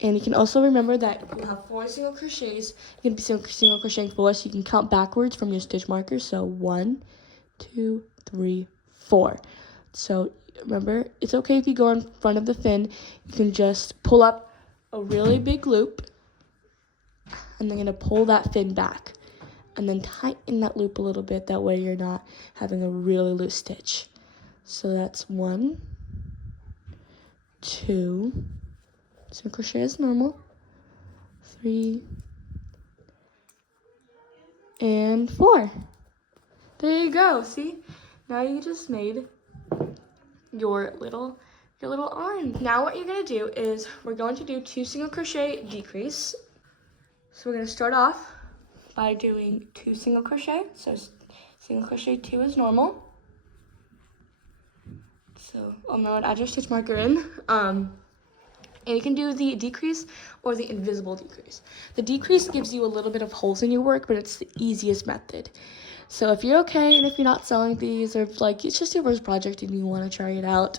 And you can also remember that you have 4 single crochets. You can be single crocheting 4, so you can count backwards from your stitch marker. So 1, 2, 3, 4. So remember, it's okay if you go in front of the fin. You can just pull up a really big loop, and then you're going to pull that fin back, and then tighten that loop a little bit. That way you're not having a really loose stitch. So that's 1, 2, single crochet as normal, 3, and 4. There you go. See? Now you just made your little arm. Now what you're going to do is we're going to do 2 single crochet decrease. So we're going to start off by doing 2 single crochet. So single crochet 2 is normal. So I'm going to add your stitch marker in. And you can do the decrease or the invisible decrease. The decrease gives you a little bit of holes in your work, but it's the easiest method. So if you're okay and if you're not selling these, or if like it's just your first project and you want to try it out,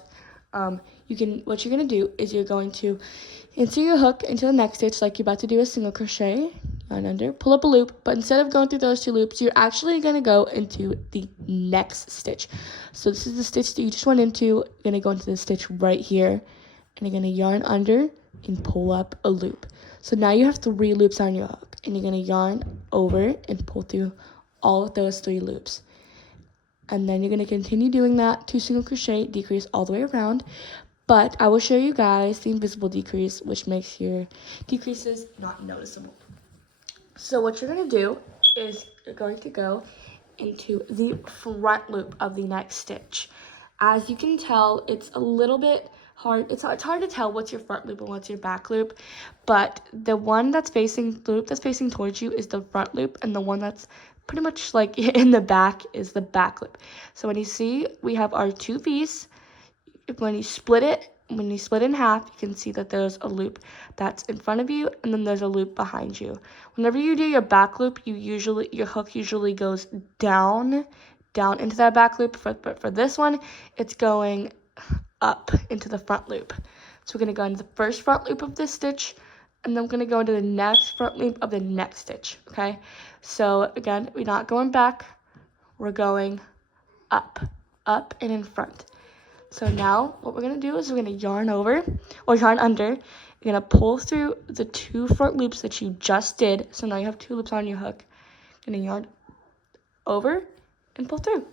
what you're going to do is you're going to insert your hook into the next stitch like you're about to do a single crochet, yarn under, pull up a loop, but instead of going through those 2 loops, you're actually going to go into the next stitch. So this is the stitch that you just went into. You're going to go into the stitch right here, and you're going to yarn under and pull up a loop. So now you have 3 loops on your hook, and you're going to yarn over and pull through all of those 3 loops. and then you're going to continue doing that 2 single crochet, decrease all the way around. But I will show you guys the invisible decrease, which makes your decreases not noticeable. So what you're going to do is you're going to go into the front loop of the next stitch. As you can tell, it's a little bit hard. It's hard to tell what's your front loop and what's your back loop, but the one that's facing, the loop that's facing towards you is the front loop, and the one that's pretty much like in the back is the back loop. So when you see we have our 2 V's, when you split it in half, you can see that there's a loop that's in front of you, and then there's a loop behind you. Whenever you do your back loop, your hook usually goes down into that back loop, but for this one, it's going up into the front loop. So we're going to go into the first front loop of this stitch, and then we're going to go into the next front loop of the next stitch, okay? So again, we're not going back, we're going up and in front. So now what we're going to do is we're going to yarn over, or yarn under. You're going to pull through the 2 front loops that you just did. So now you have 2 loops on your hook. You're going to yarn over and pull through.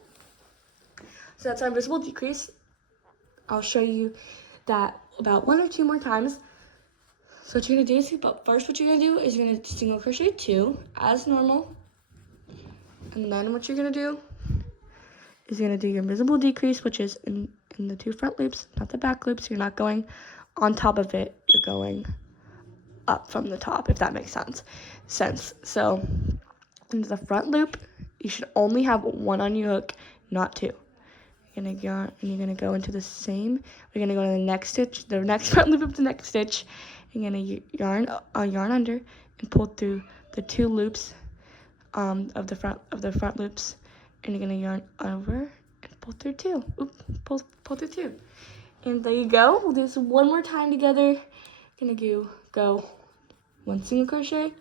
So that's our invisible decrease. I'll show you that about 1 or 2 more times. So what you're going to do is, but first what you're going to do is you're going to single crochet 2 as normal. And then what you're going to do is you're going to do your invisible decrease, which is in the 2 front loops, not the back loops. You're not going on top of it. You're going up from the top, if that makes sense. So into the front loop, you should only have 1 on your hook, not 2. You're going to yarn, and you're going to go into the same. We're going to go to the next stitch, the next front loop of the next stitch. You're going to yarn under and pull through the 2 loops of the front loops, and you're going to yarn over and pull through 2. Pull through 2. And there you go. We'll do this one more time together. Gonna go 1 single crochet,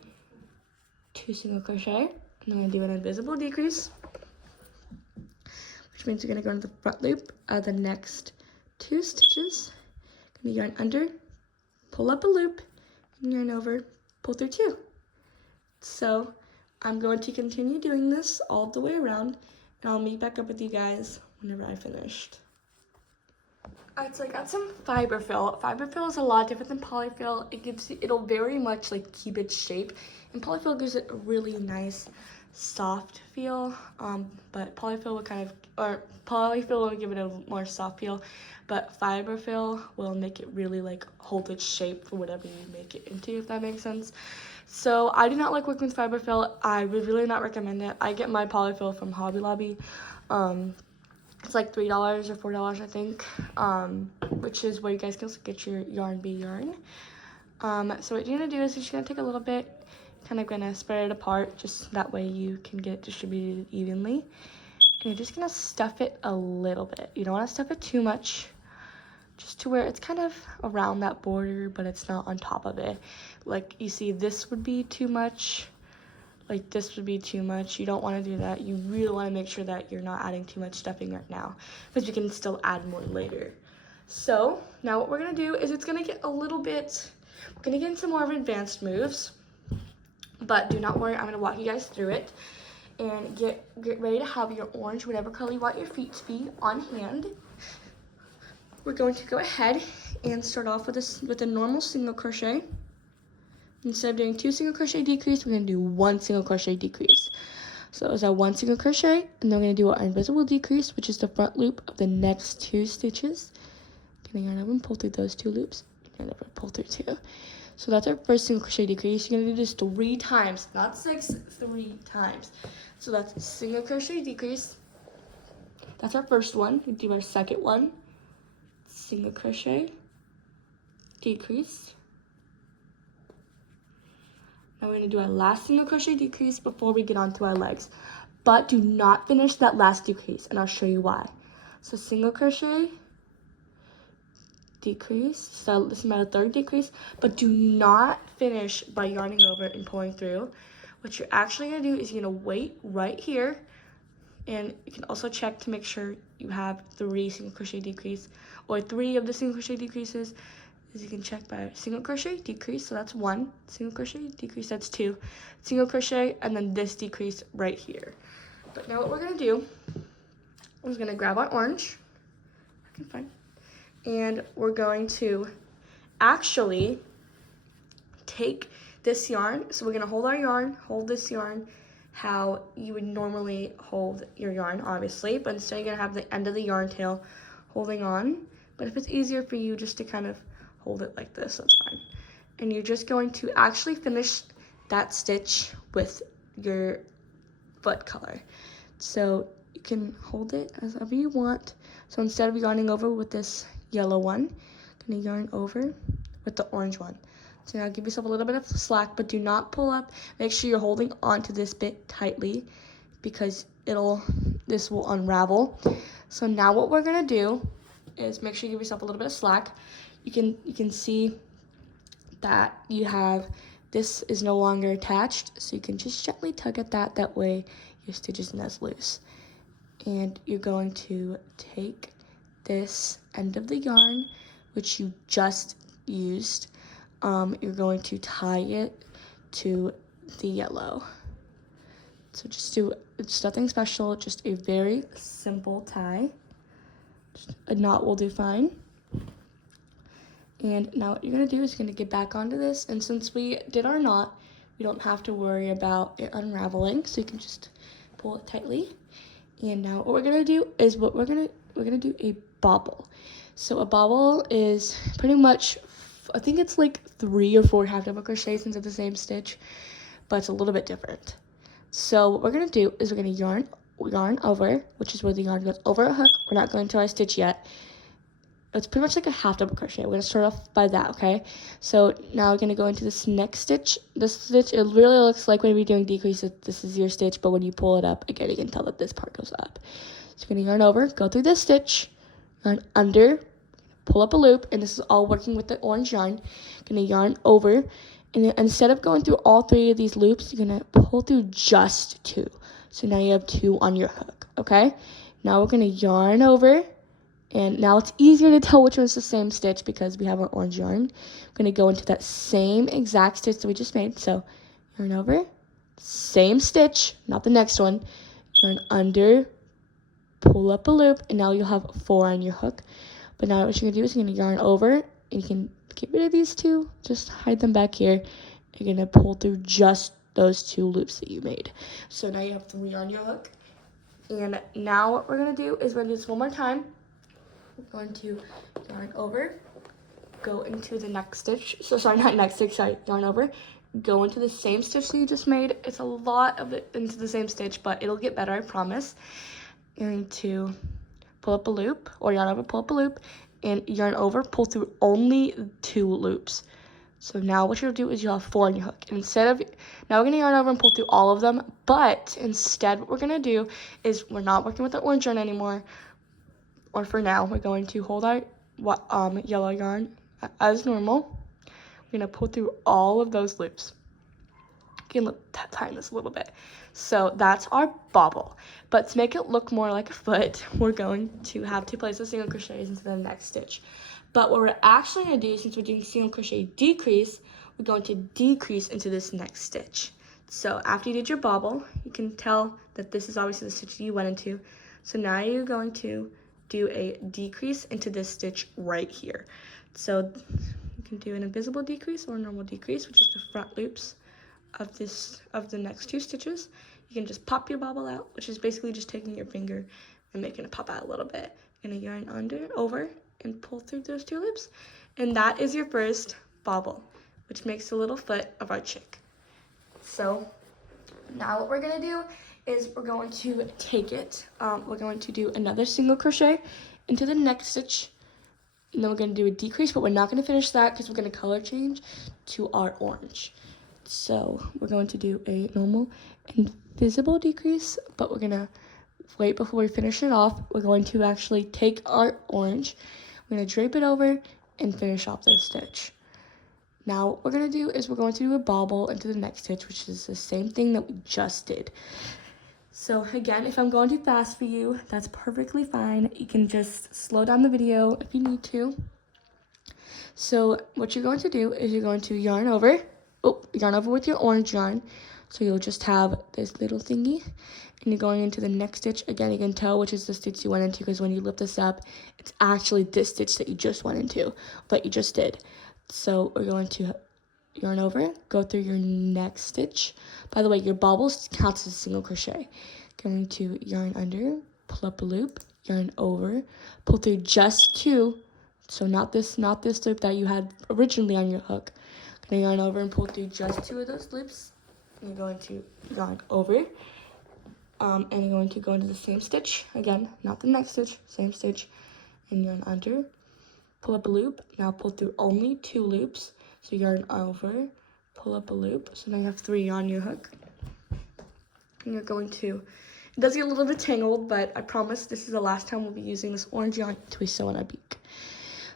2 single crochet, and I'm gonna do an invisible decrease, which means you're gonna go into the front loop of the next 2 stitches. Gonna yarn under, pull up a loop, and yarn over, pull through 2. So I'm going to continue doing this all the way around, and I'll meet back up with you guys whenever I finished. Alright, so I got some fiber fill. Fiber fill is a lot different than polyfill. It'll very much like keep its shape, and polyfill gives it a really nice soft feel. But polyfill will give it a more soft feel, but fiber fill will make it really like hold its shape for whatever you make it into, if that makes sense. So I do not like working with fiber fill. I would really not recommend it. I get my polyfill from Hobby Lobby. It's like $3 or $4, I think, which is where you guys can get your Yarn Bee yarn. So what you're going to do is you're just going to take a little bit, kind of going to spread it apart, just that way you can get it distributed evenly. And you're just going to stuff it a little bit. You don't want to stuff it too much, just to where it's kind of around that border, but it's not on top of it. Like, you see, this would be too much. Like, this would be too much. You don't want to do that. You really want to make sure that you're not adding too much stuffing right now, because you can still add more later. So now what we're going to do is it's going to get a little bit, we're going to get into more of advanced moves, but do not worry, I'm going to walk you guys through it. And get ready to have your orange, whatever color you want your feet to be, on hand. We're going to go ahead and start off with a normal single crochet. Instead of doing 2 single crochet decrease, we're going to do 1 single crochet decrease. So it's our 1 single crochet, and then we're going to do our invisible decrease, which is the front loop of the next 2 stitches. Going to yarn over and pull through those 2 loops, yarn over and pull through 2. So that's our first single crochet decrease. You're going to do this 3 times, not 6, 3 times. So that's single crochet decrease. That's our first one. We do our second one, single crochet decrease. Now we're going to do our last single crochet decrease before we get onto our legs. But do not finish that last decrease, and I'll show you why. So single crochet decrease. So this is my 3rd decrease, but do not finish by yarning over and pulling through. What you're actually going to do is you're going to wait right here, and you can also check to make sure you have 3 single crochet decrease, or 3 of the single crochet decreases. As you can check by single crochet decrease, so that's 1, single crochet decrease, that's 2, single crochet, and then this decrease right here. But now what we're going to do I'm just gonna grab our orange, I can find, and we're going to actually take this yarn. So we're gonna hold our yarn, hold this yarn how you would normally hold your yarn, obviously, but instead you're gonna have the end of the yarn tail holding on. But if it's easier for you just to kind of hold it like this, that's fine. And you're just going to actually finish that stitch with your foot color. So you can hold it as ever you want. So instead of yarning over with this yellow one, I'm gonna yarn over with the orange one. So now give yourself a little bit of slack, but do not pull up. Make sure you're holding onto this bit tightly because this will unravel. So now what we're gonna do is make sure you give yourself a little bit of slack. You can see that you have, this is no longer attached, so you can just gently tug at that. That way your stitch isn't as loose. And you're going to take this end of the yarn, which you just used, you're going to tie it to the yellow. So it's nothing special, just a very simple tie. Just a knot will do fine. And now what you're gonna do is you're gonna get back onto this, and since we did our knot, we don't have to worry about it unraveling, so you can just pull it tightly. And now what we're gonna do is we're gonna do a bobble. So a bobble is pretty much, I think it's like 3 or 4 half double crochets into the same stitch, but it's a little bit different. So what we're gonna do is we're gonna yarn over, which is where the yarn goes over a hook. We're not going to our stitch yet. It's pretty much like a half double crochet. We're gonna start off by that, okay? So now we're gonna go into this next stitch. This stitch, it really looks like when we're doing decrease, this is your stitch, but when you pull it up, again, you can tell that this part goes up. So you're gonna yarn over, go through this stitch, yarn under, pull up a loop, and this is all working with the orange yarn. Gonna yarn over, and then instead of going through all 3 of these loops, you're gonna pull through just 2. So now you have 2 on your hook, okay? Now we're gonna yarn over, and now it's easier to tell which one's the same stitch because we have our orange yarn. We're gonna go into that same exact stitch that we just made. So yarn over, same stitch, not the next one. Yarn under, pull up a loop, and now you'll have 4 on your hook. But now what you're gonna do is you're gonna yarn over, and you can get rid of these 2, just hide them back here. You're gonna pull through just those 2 loops that you made. So now you have 3 on your hook. And now what we're gonna do is we're gonna do this one more time. We're going to yarn over, go into the next stitch. So sorry, not next stitch, sorry, yarn over, go into the same stitch that you just made. It's a lot of it into the same stitch, but it'll get better, I promise. You're going to pull up a loop, or yarn over, pull up a loop, and yarn over, pull through only 2 loops. So now what you'll do is you'll have 4 on your hook. And now we're gonna yarn over and pull through all of them, but instead what we're gonna do is we're not working with the orange yarn anymore, or for now, we're going to hold our yellow yarn as normal. We're gonna pull through all of those loops. You can tighten this a little bit. So that's our bobble. But to make it look more like a foot, we're going to have to place the single crochets into the next stitch. But what we're actually gonna do, since we're doing single crochet decrease, we're going to decrease into this next stitch. So after you did your bobble, you can tell that this is obviously the stitch you went into. So now you're going to do a decrease into this stitch right here. So you can do an invisible decrease or a normal decrease, which is the front loops of the next 2 stitches. You can just pop your bobble out, which is basically just taking your finger and making it pop out a little bit. You're gonna yarn over and pull through those 2 loops, and that is your first bobble, which makes the little foot of our chick. So now what we're gonna do is we're going to take it, we're going to do another single crochet into the next stitch, and then we're going to do a decrease, but we're not going to finish that because we're going to color change to our orange. So we're going to do a normal invisible decrease, but we're going to wait before we finish it off. We're going to actually take our orange, we're going to drape it over and finish off this stitch. Now what we're going to do is we're going to do a bobble into the next stitch, which is the same thing that we just did. So again, if I'm going too fast for you, that's perfectly fine. You can just slow down the video if you need to. So what you're going to do is you're going to yarn over with your orange yarn, So you'll just have this little thingy, and you're going into the next stitch. Again, you can tell which is the stitch you went into because when you lift this up, it's actually this stitch that you just went into, that you just did. So we're going to yarn over, go through your next stitch. By the way, your bobbles counts as a single crochet. Going to yarn under, pull up a loop, yarn over, pull through just 2. So not this loop that you had originally on your hook. Gonna yarn over and pull through just 2 of those loops. And you're going to yarn over, and you're going to go into the same stitch again, not the next stitch, same stitch, and yarn under, pull up a loop. Now pull through only 2 loops. So yarn over, pull up a loop. So now you have 3 on your hook. And you're going to, it does get a little bit tangled, but I promise this is the last time we'll be using this orange yarn to we sew on our beak.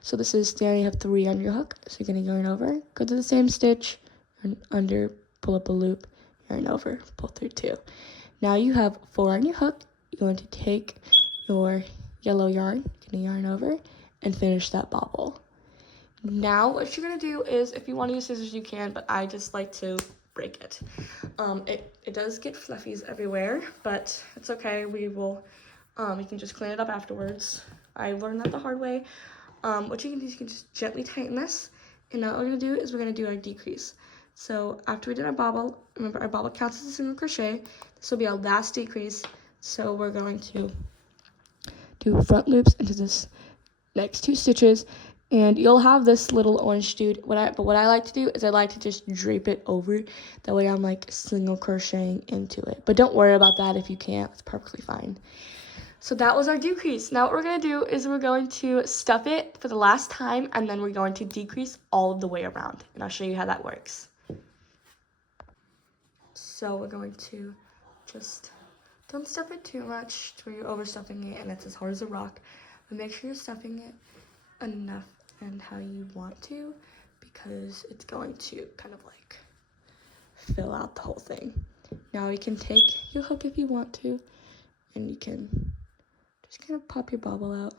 So this is, there you have 3 on your hook. So you're gonna yarn over, go to the same stitch, yarn under, pull up a loop, yarn over, pull through 2. Now you have 4 on your hook. You're going to take your yellow yarn, gonna yarn over, and finish that bobble. Now what you're gonna do is, if you want to use scissors you can, but I just like to break it. It does get fluffies everywhere, but it's okay. We can just clean it up afterwards. I learned that the hard way. What you can do is you can just gently tighten this, and now what we're gonna do is we're gonna do our decrease. So after we did our bobble, remember our bobble counts as a single crochet. This will be our last decrease. So we're going to do front loops into this next 2 stitches, and you'll have this little orange dude. But what I like to do is I like to just drape it over. That way I'm like single crocheting into it. But don't worry about that if you can't. It's perfectly fine. So that was our decrease. Now what we're going to do is we're going to stuff it for the last time, and then we're going to decrease all of the way around. And I'll show you how that works. So we're going to just, don't stuff it too much to where you're overstuffing it and it's as hard as a rock. But make sure you're stuffing it enough and how you want to, because it's going to kind of like fill out the whole thing. Now you can take your hook if you want to, and you can just kind of pop your bobble out.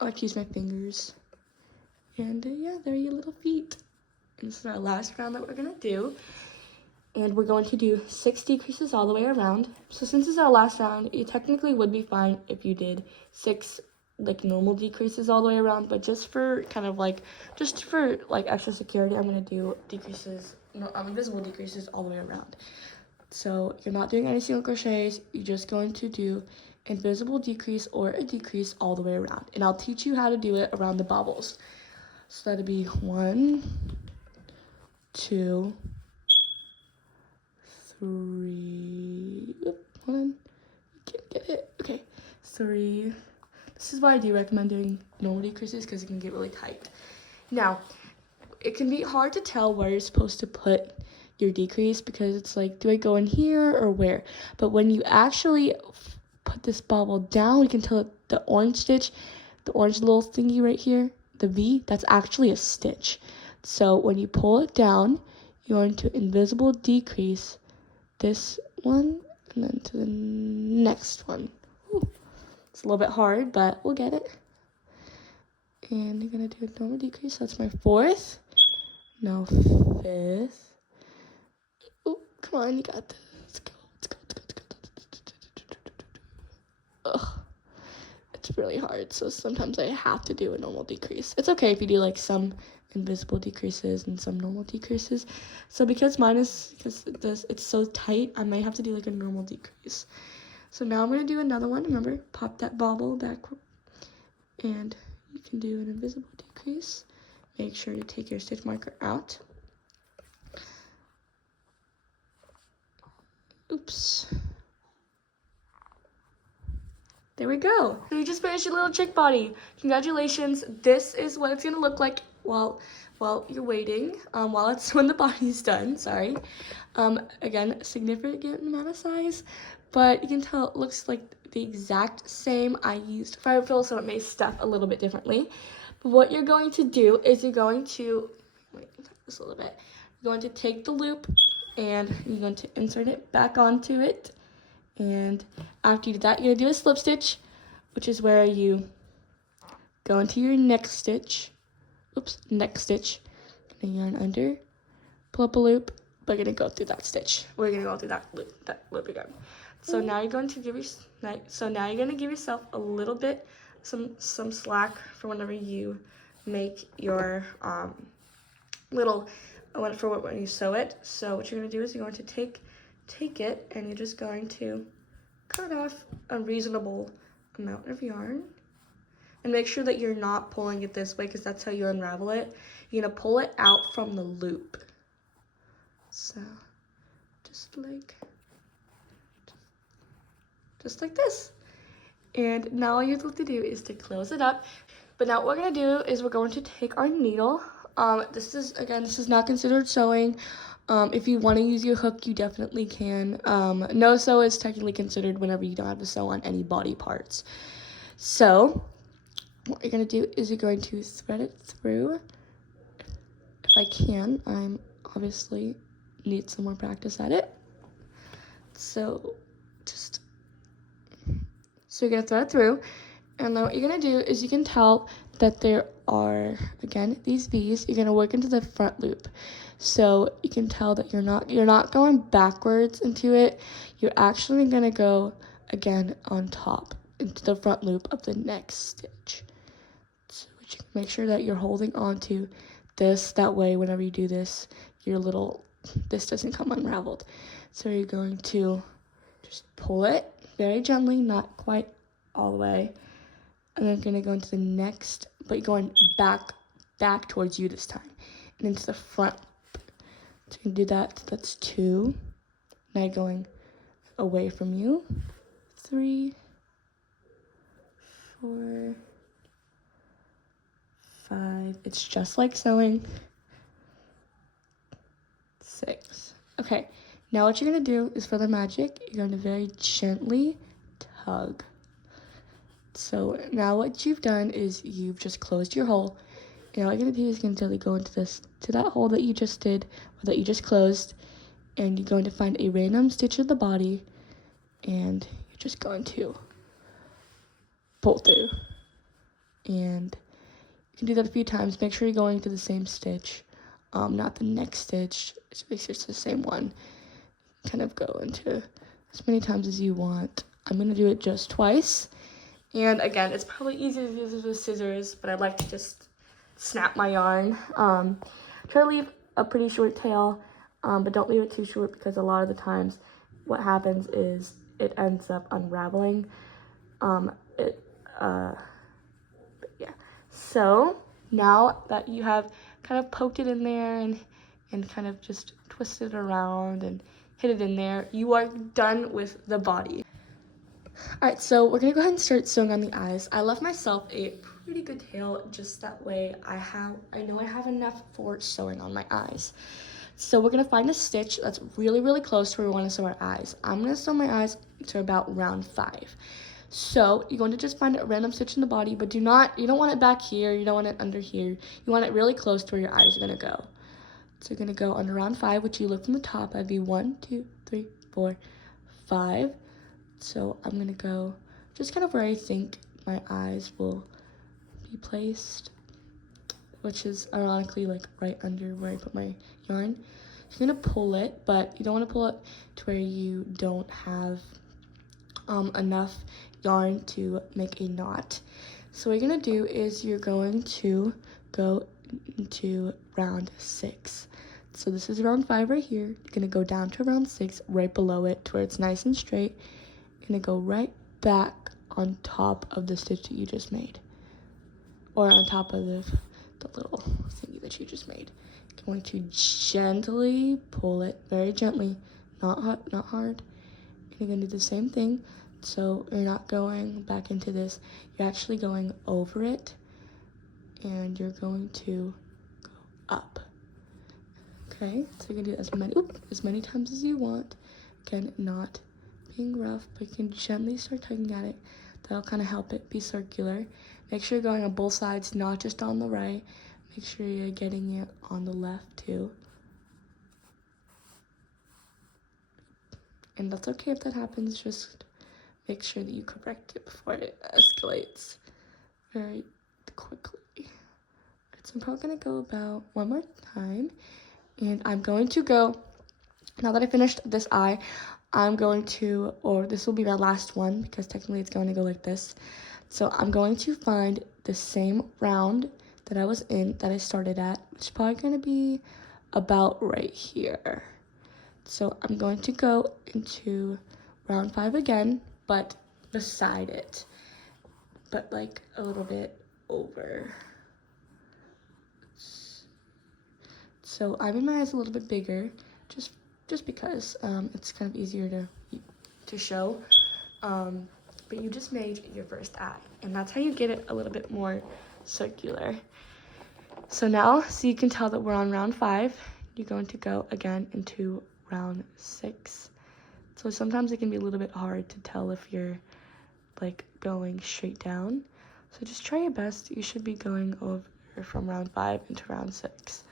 I like to use my fingers. And yeah, there are your little feet. And this is our last round that we're gonna do. And we're going to do 6 decreases all the way around. So since it's our last round, it technically would be fine if you did 6 like normal decreases all the way around, but just for kind of like, just for like extra security, I'm gonna do decreases, invisible decreases all the way around. So you're not doing any single crochets, you're just going to do invisible decrease or a decrease all the way around. And I'll teach you how to do it around the bobbles. So that'll be 1, 2, 3, hold on, can't get it, okay, 3. This is why I do recommend doing normal decreases, because it can get really tight. Now, it can be hard to tell where you're supposed to put your decrease, because it's like, do I go in here or where? But when you actually put this bobble down, you can tell the orange stitch, the orange little thingy right here, the V, that's actually a stitch. So when you pull it down, you're going to invisible decrease this one and then to the next one. Ooh. It's a little bit hard, but we'll get it. And you're gonna do a normal decrease. So that's my 4th. Now 5th. Oh, come on, you got this. Let's go. Ugh. It's really hard, so sometimes I have to do a normal decrease. It's okay if you do like some invisible decreases and some normal decreases. So because it's so tight, I might have to do like a normal decrease. So now I'm going to do another one. Remember, pop that bobble back, and you can do an invisible decrease. Make sure to take your stitch marker out. Oops. There we go. So you just finished your little chick body. Congratulations. This is what it's going to look like while you're waiting, when the body's done, sorry. Again, significant amount of size, but you can tell it looks like the exact same. I used fire fill, so it may stuff a little bit differently. But what you're going to do is you're going to, wait, this a little bit. You're going to take the loop and you're going to insert it back onto it. And after you do that, you're going to do a slip stitch, which is where you go into your next stitch. Oops, next stitch. Gonna yarn under, pull up a loop, we're gonna go through that stitch. We're gonna go through that loop again. So now you're going to give yourself a little bit, some slack for whenever you make your little for when you sew it. So what you're gonna do is you're going to take it and you're just going to cut off a reasonable amount of yarn. And make sure that you're not pulling it this way because that's how you unravel it. You're gonna pull it out from the loop. So just like this. And now all you have to do is to close it up. But now what we're gonna do is we're going to take our needle. This is not considered sewing. If you want to use your hook, you definitely can. No sew is technically considered whenever you don't have to sew on any body parts. So what you're going to do is you're going to thread it through. If I can, I'm obviously need some more practice at it. So you're going to thread it through. And then what you're going to do is you can tell that there are, again, these bees. You're going to work into the front loop. So you can tell that you're not going backwards into it. You're actually going to go, again, on top into the front loop of the next stitch. So make sure that you're holding on to this. That way, whenever you do this, this doesn't come unraveled. So you're going to just pull it very gently, not quite all the way. And then you're going to go into the next, but you're going back towards you this time. And into the front. So you can do that. That's 2. Now you're going away from you. 3, 4, 5. It's just like sewing. 6. Okay, now what you're going to do is for the magic, you're going to very gently tug. So now what you've done is you've just closed your hole. And all you're going to do is you're going to go into that hole that you just did, or that you just closed, and you're going to find a random stitch of the body, and you're just going to pull through. And you can do that a few times. Make sure you're going to the same stitch, not the next stitch. It's just the same one. Kind of go into as many times as you want. I'm going to do it just twice. And again, it's probably easier to do this with scissors, but I like to just snap my yarn. Try to leave a pretty short tail, but don't leave it too short because a lot of the times what happens is it ends up unraveling. Yeah. So now that you have kind of poked it in there and kind of just twisted it around and hit it in there, you are done with the body. Alright, so we're gonna go ahead and start sewing on the eyes. I left myself a pretty good tail just that way I know I have enough for sewing on my eyes. So we're gonna find a stitch that's really, really close to where we want to sew our eyes. I'm gonna sew my eyes to about round 5. So you're going to just find a random stitch in the body, but you don't want it back here, you don't want it under here. You want it really close to where your eyes are gonna go. So you're gonna go under round 5, which you look from the top. That'd be 1, 2, 3, 4, 5. So I'm gonna go just kind of where I think my eyes will be placed, which is ironically like right under where I put my yarn. You're gonna pull it, but you don't want to pull it to where you don't have enough yarn to make a knot. So what you're gonna do is you're going to go into round 6. So this is round 5 right here. You're gonna go down to round 6, right below it, to where it's nice and straight. You're gonna go right back on top of the stitch that you just made, or on top of the little thingy that you just made. You're going to gently pull it, very gently, not hard. And you're gonna do the same thing. So you're not going back into this, you're actually going over it, and you're going to go up. Okay, so you can do as many times as you want. Again, not being rough, but you can gently start tugging at it. That'll kind of help it be circular. Make sure you're going on both sides, not just on the right. Make sure you're getting it on the left too. And that's okay if that happens, just make sure that you correct it before it escalates very quickly. Alright, so I'm probably gonna go about one more time, and I'm going to go Now that I finished this eye, I'm going to, or this will be my last one because technically it's going to go like this. So I'm going to find the same round that I was in, that I started at, which is probably going to be about right here. So I'm going to go into round 5 again, but beside it, but like a little bit over. So I made my eyes a little bit bigger, just because it's kind of easier to show. But you just made your first eye, and that's how you get it a little bit more circular. So now, so you can tell that we're on round 5, you're going to go again into round 6. So sometimes it can be a little bit hard to tell if you're like going straight down. So just try your best. You should be going over from round 5 into round 6.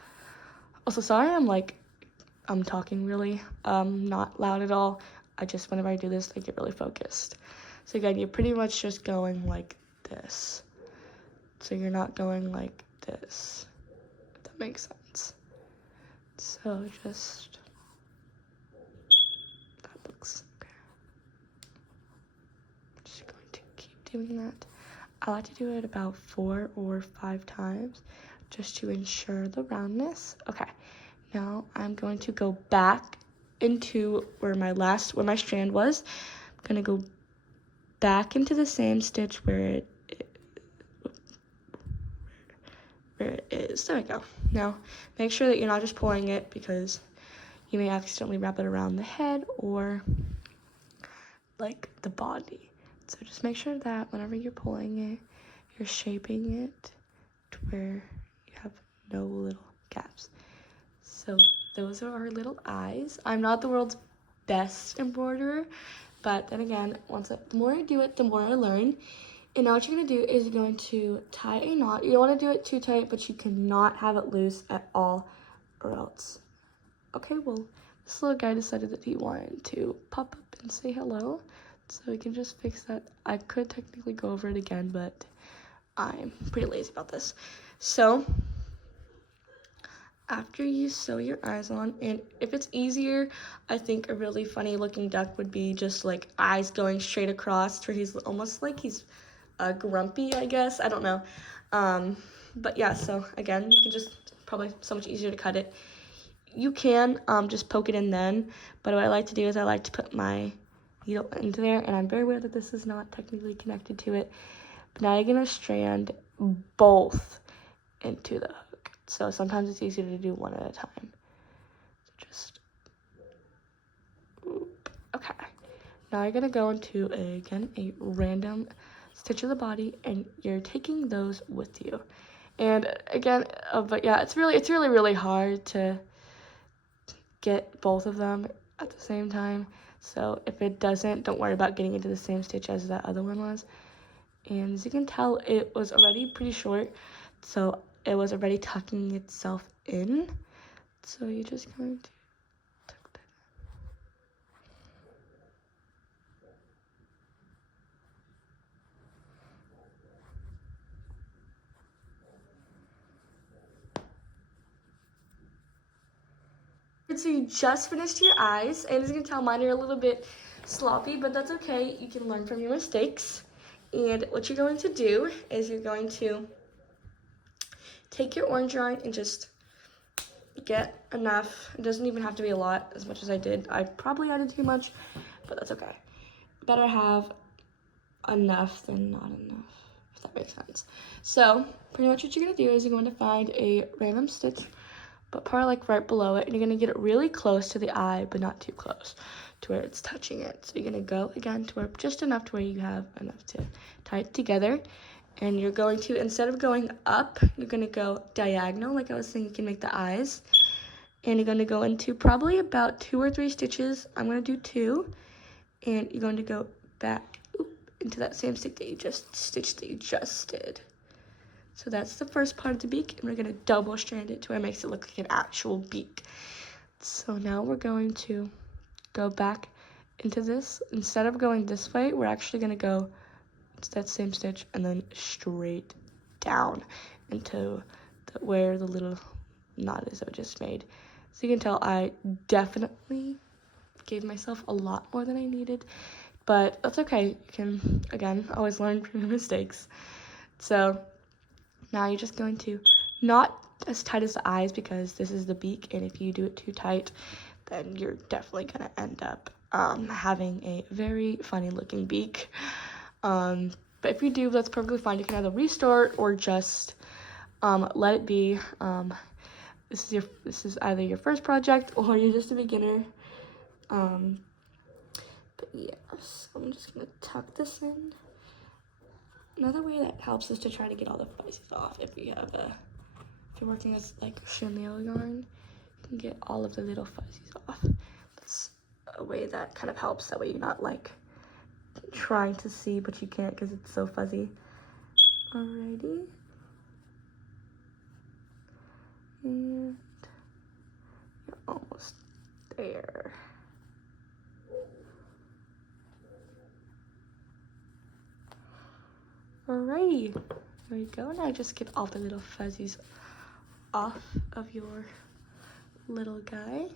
Also, sorry I'm talking really not loud at all. I just, whenever I do this, I get really focused. So again, you're pretty much just going like this. So you're not going like this, if that makes sense. So just, that looks okay. Just going to keep doing that. I like to do it about 4 or 5 times just to ensure the roundness. Okay, now I'm going to go back into where my strand was. I'm gonna go back into the same stitch where it is. There we go. Now make sure that you're not just pulling it, because you may accidentally wrap it around the head or like the body. So just make sure that whenever you're pulling it, you're shaping it to where you have no little gaps. So those are our little eyes. I'm not the world's best embroiderer, but then again, the more I do it, the more I learn. And now what you're gonna do is you're going to tie a knot. You don't wanna do it too tight, but you cannot have it loose at all, or else. Okay, well, this little guy decided that he wanted to pop up and say hello, so we can just fix that. I could technically go over it again, but I'm pretty lazy about this. So after you sew your eyes on, and if it's easier, I think a really funny looking duck would be just like eyes going straight across, where he's almost like he's grumpy, I guess. I don't know. But yeah, so again, you can just, probably so much easier to cut it. You can just poke it in then, but what I like to do is I like to put my needle into there, and I'm very aware that this is not technically connected to it, but now you're gonna strand both into the hook. So sometimes it's easier to do one at a time. So just, okay. Now you're gonna go into, again, a random stitch of the body, and you're taking those with you. And again, but yeah, it's really hard to get both of them at the same time. So if it doesn't, don't worry about getting into the same stitch as that other one was. And as you can tell, it was already pretty short, so it was already tucking itself in. So you're just going to tuck that in. So you just finished your eyes, and as you can tell, mine are a little bit sloppy, but that's okay. You can learn from your mistakes. And what you're going to do is you're going to take your orange yarn and just get enough. It doesn't even have to be a lot, as much as I did. I probably added too much, but that's okay. Better have enough than not enough, if that makes sense. So pretty much what you're gonna do is you're going to find a random stitch, but probably like right below it, and you're gonna get it really close to the eye, but not too close to where it's touching it. So you're gonna go again to where, just enough to where you have enough to tie it together. And you're going to, instead of going up, you're gonna go diagonal, like I was saying, you can make the eyes. And you're gonna go into probably about 2 or 3 stitches. I'm gonna do 2. And you're going to go back into that same stitch that you just did. So that's the first part of the beak, and we're gonna double strand it to where it makes it look like an actual beak. So now we're going to go back into this. Instead of going this way, we're actually gonna go to that same stitch and then straight down into where the little knot is that we just made. So you can tell I definitely gave myself a lot more than I needed, but that's okay. You can, again, always learn from your mistakes. So now you're just going to, not as tight as the eyes because this is the beak, and if you do it too tight, then you're definitely gonna end up having a very funny looking beak. But if you do, that's perfectly fine. You can either restart or just let it be. This is either your first project or you're just a beginner. But yes, I'm just gonna tuck this in. Another way that helps is to try to get all the fuzzies off. If you're working with like chenille yarn, you can get all of the little fuzzies off. That's a way that kind of helps. That way you're not like trying to see, but you can't because it's so fuzzy. Alrighty. And you're almost there. Alrighty, there we go. Now just get all the little fuzzies off of your little guy.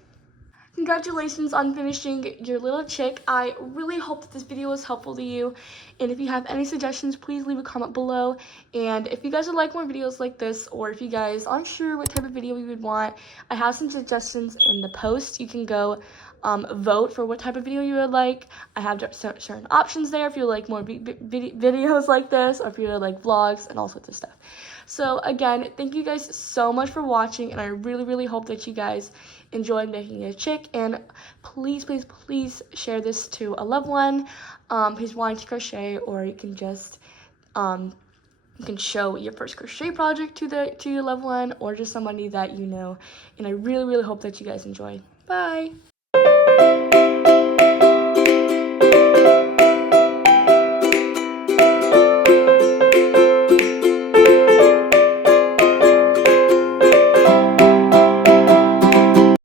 Congratulations on finishing your little chick. I really hope that this video was helpful to you, and if you have any suggestions, please leave a comment below. And if you guys would like more videos like this, or if you guys aren't sure what type of video you would want, I have some suggestions in the post. You can go vote for what type of video you would like. I have certain options there if you like more videos like this, or if you like vlogs and all sorts of stuff. So again, thank you guys so much for watching, and I really hope that you guys enjoyed making a chick. And please share this to a loved one who's wanting to crochet, or you can just you can show your first crochet project to your loved one, or just somebody that you know. And I really hope that you guys enjoy. Bye.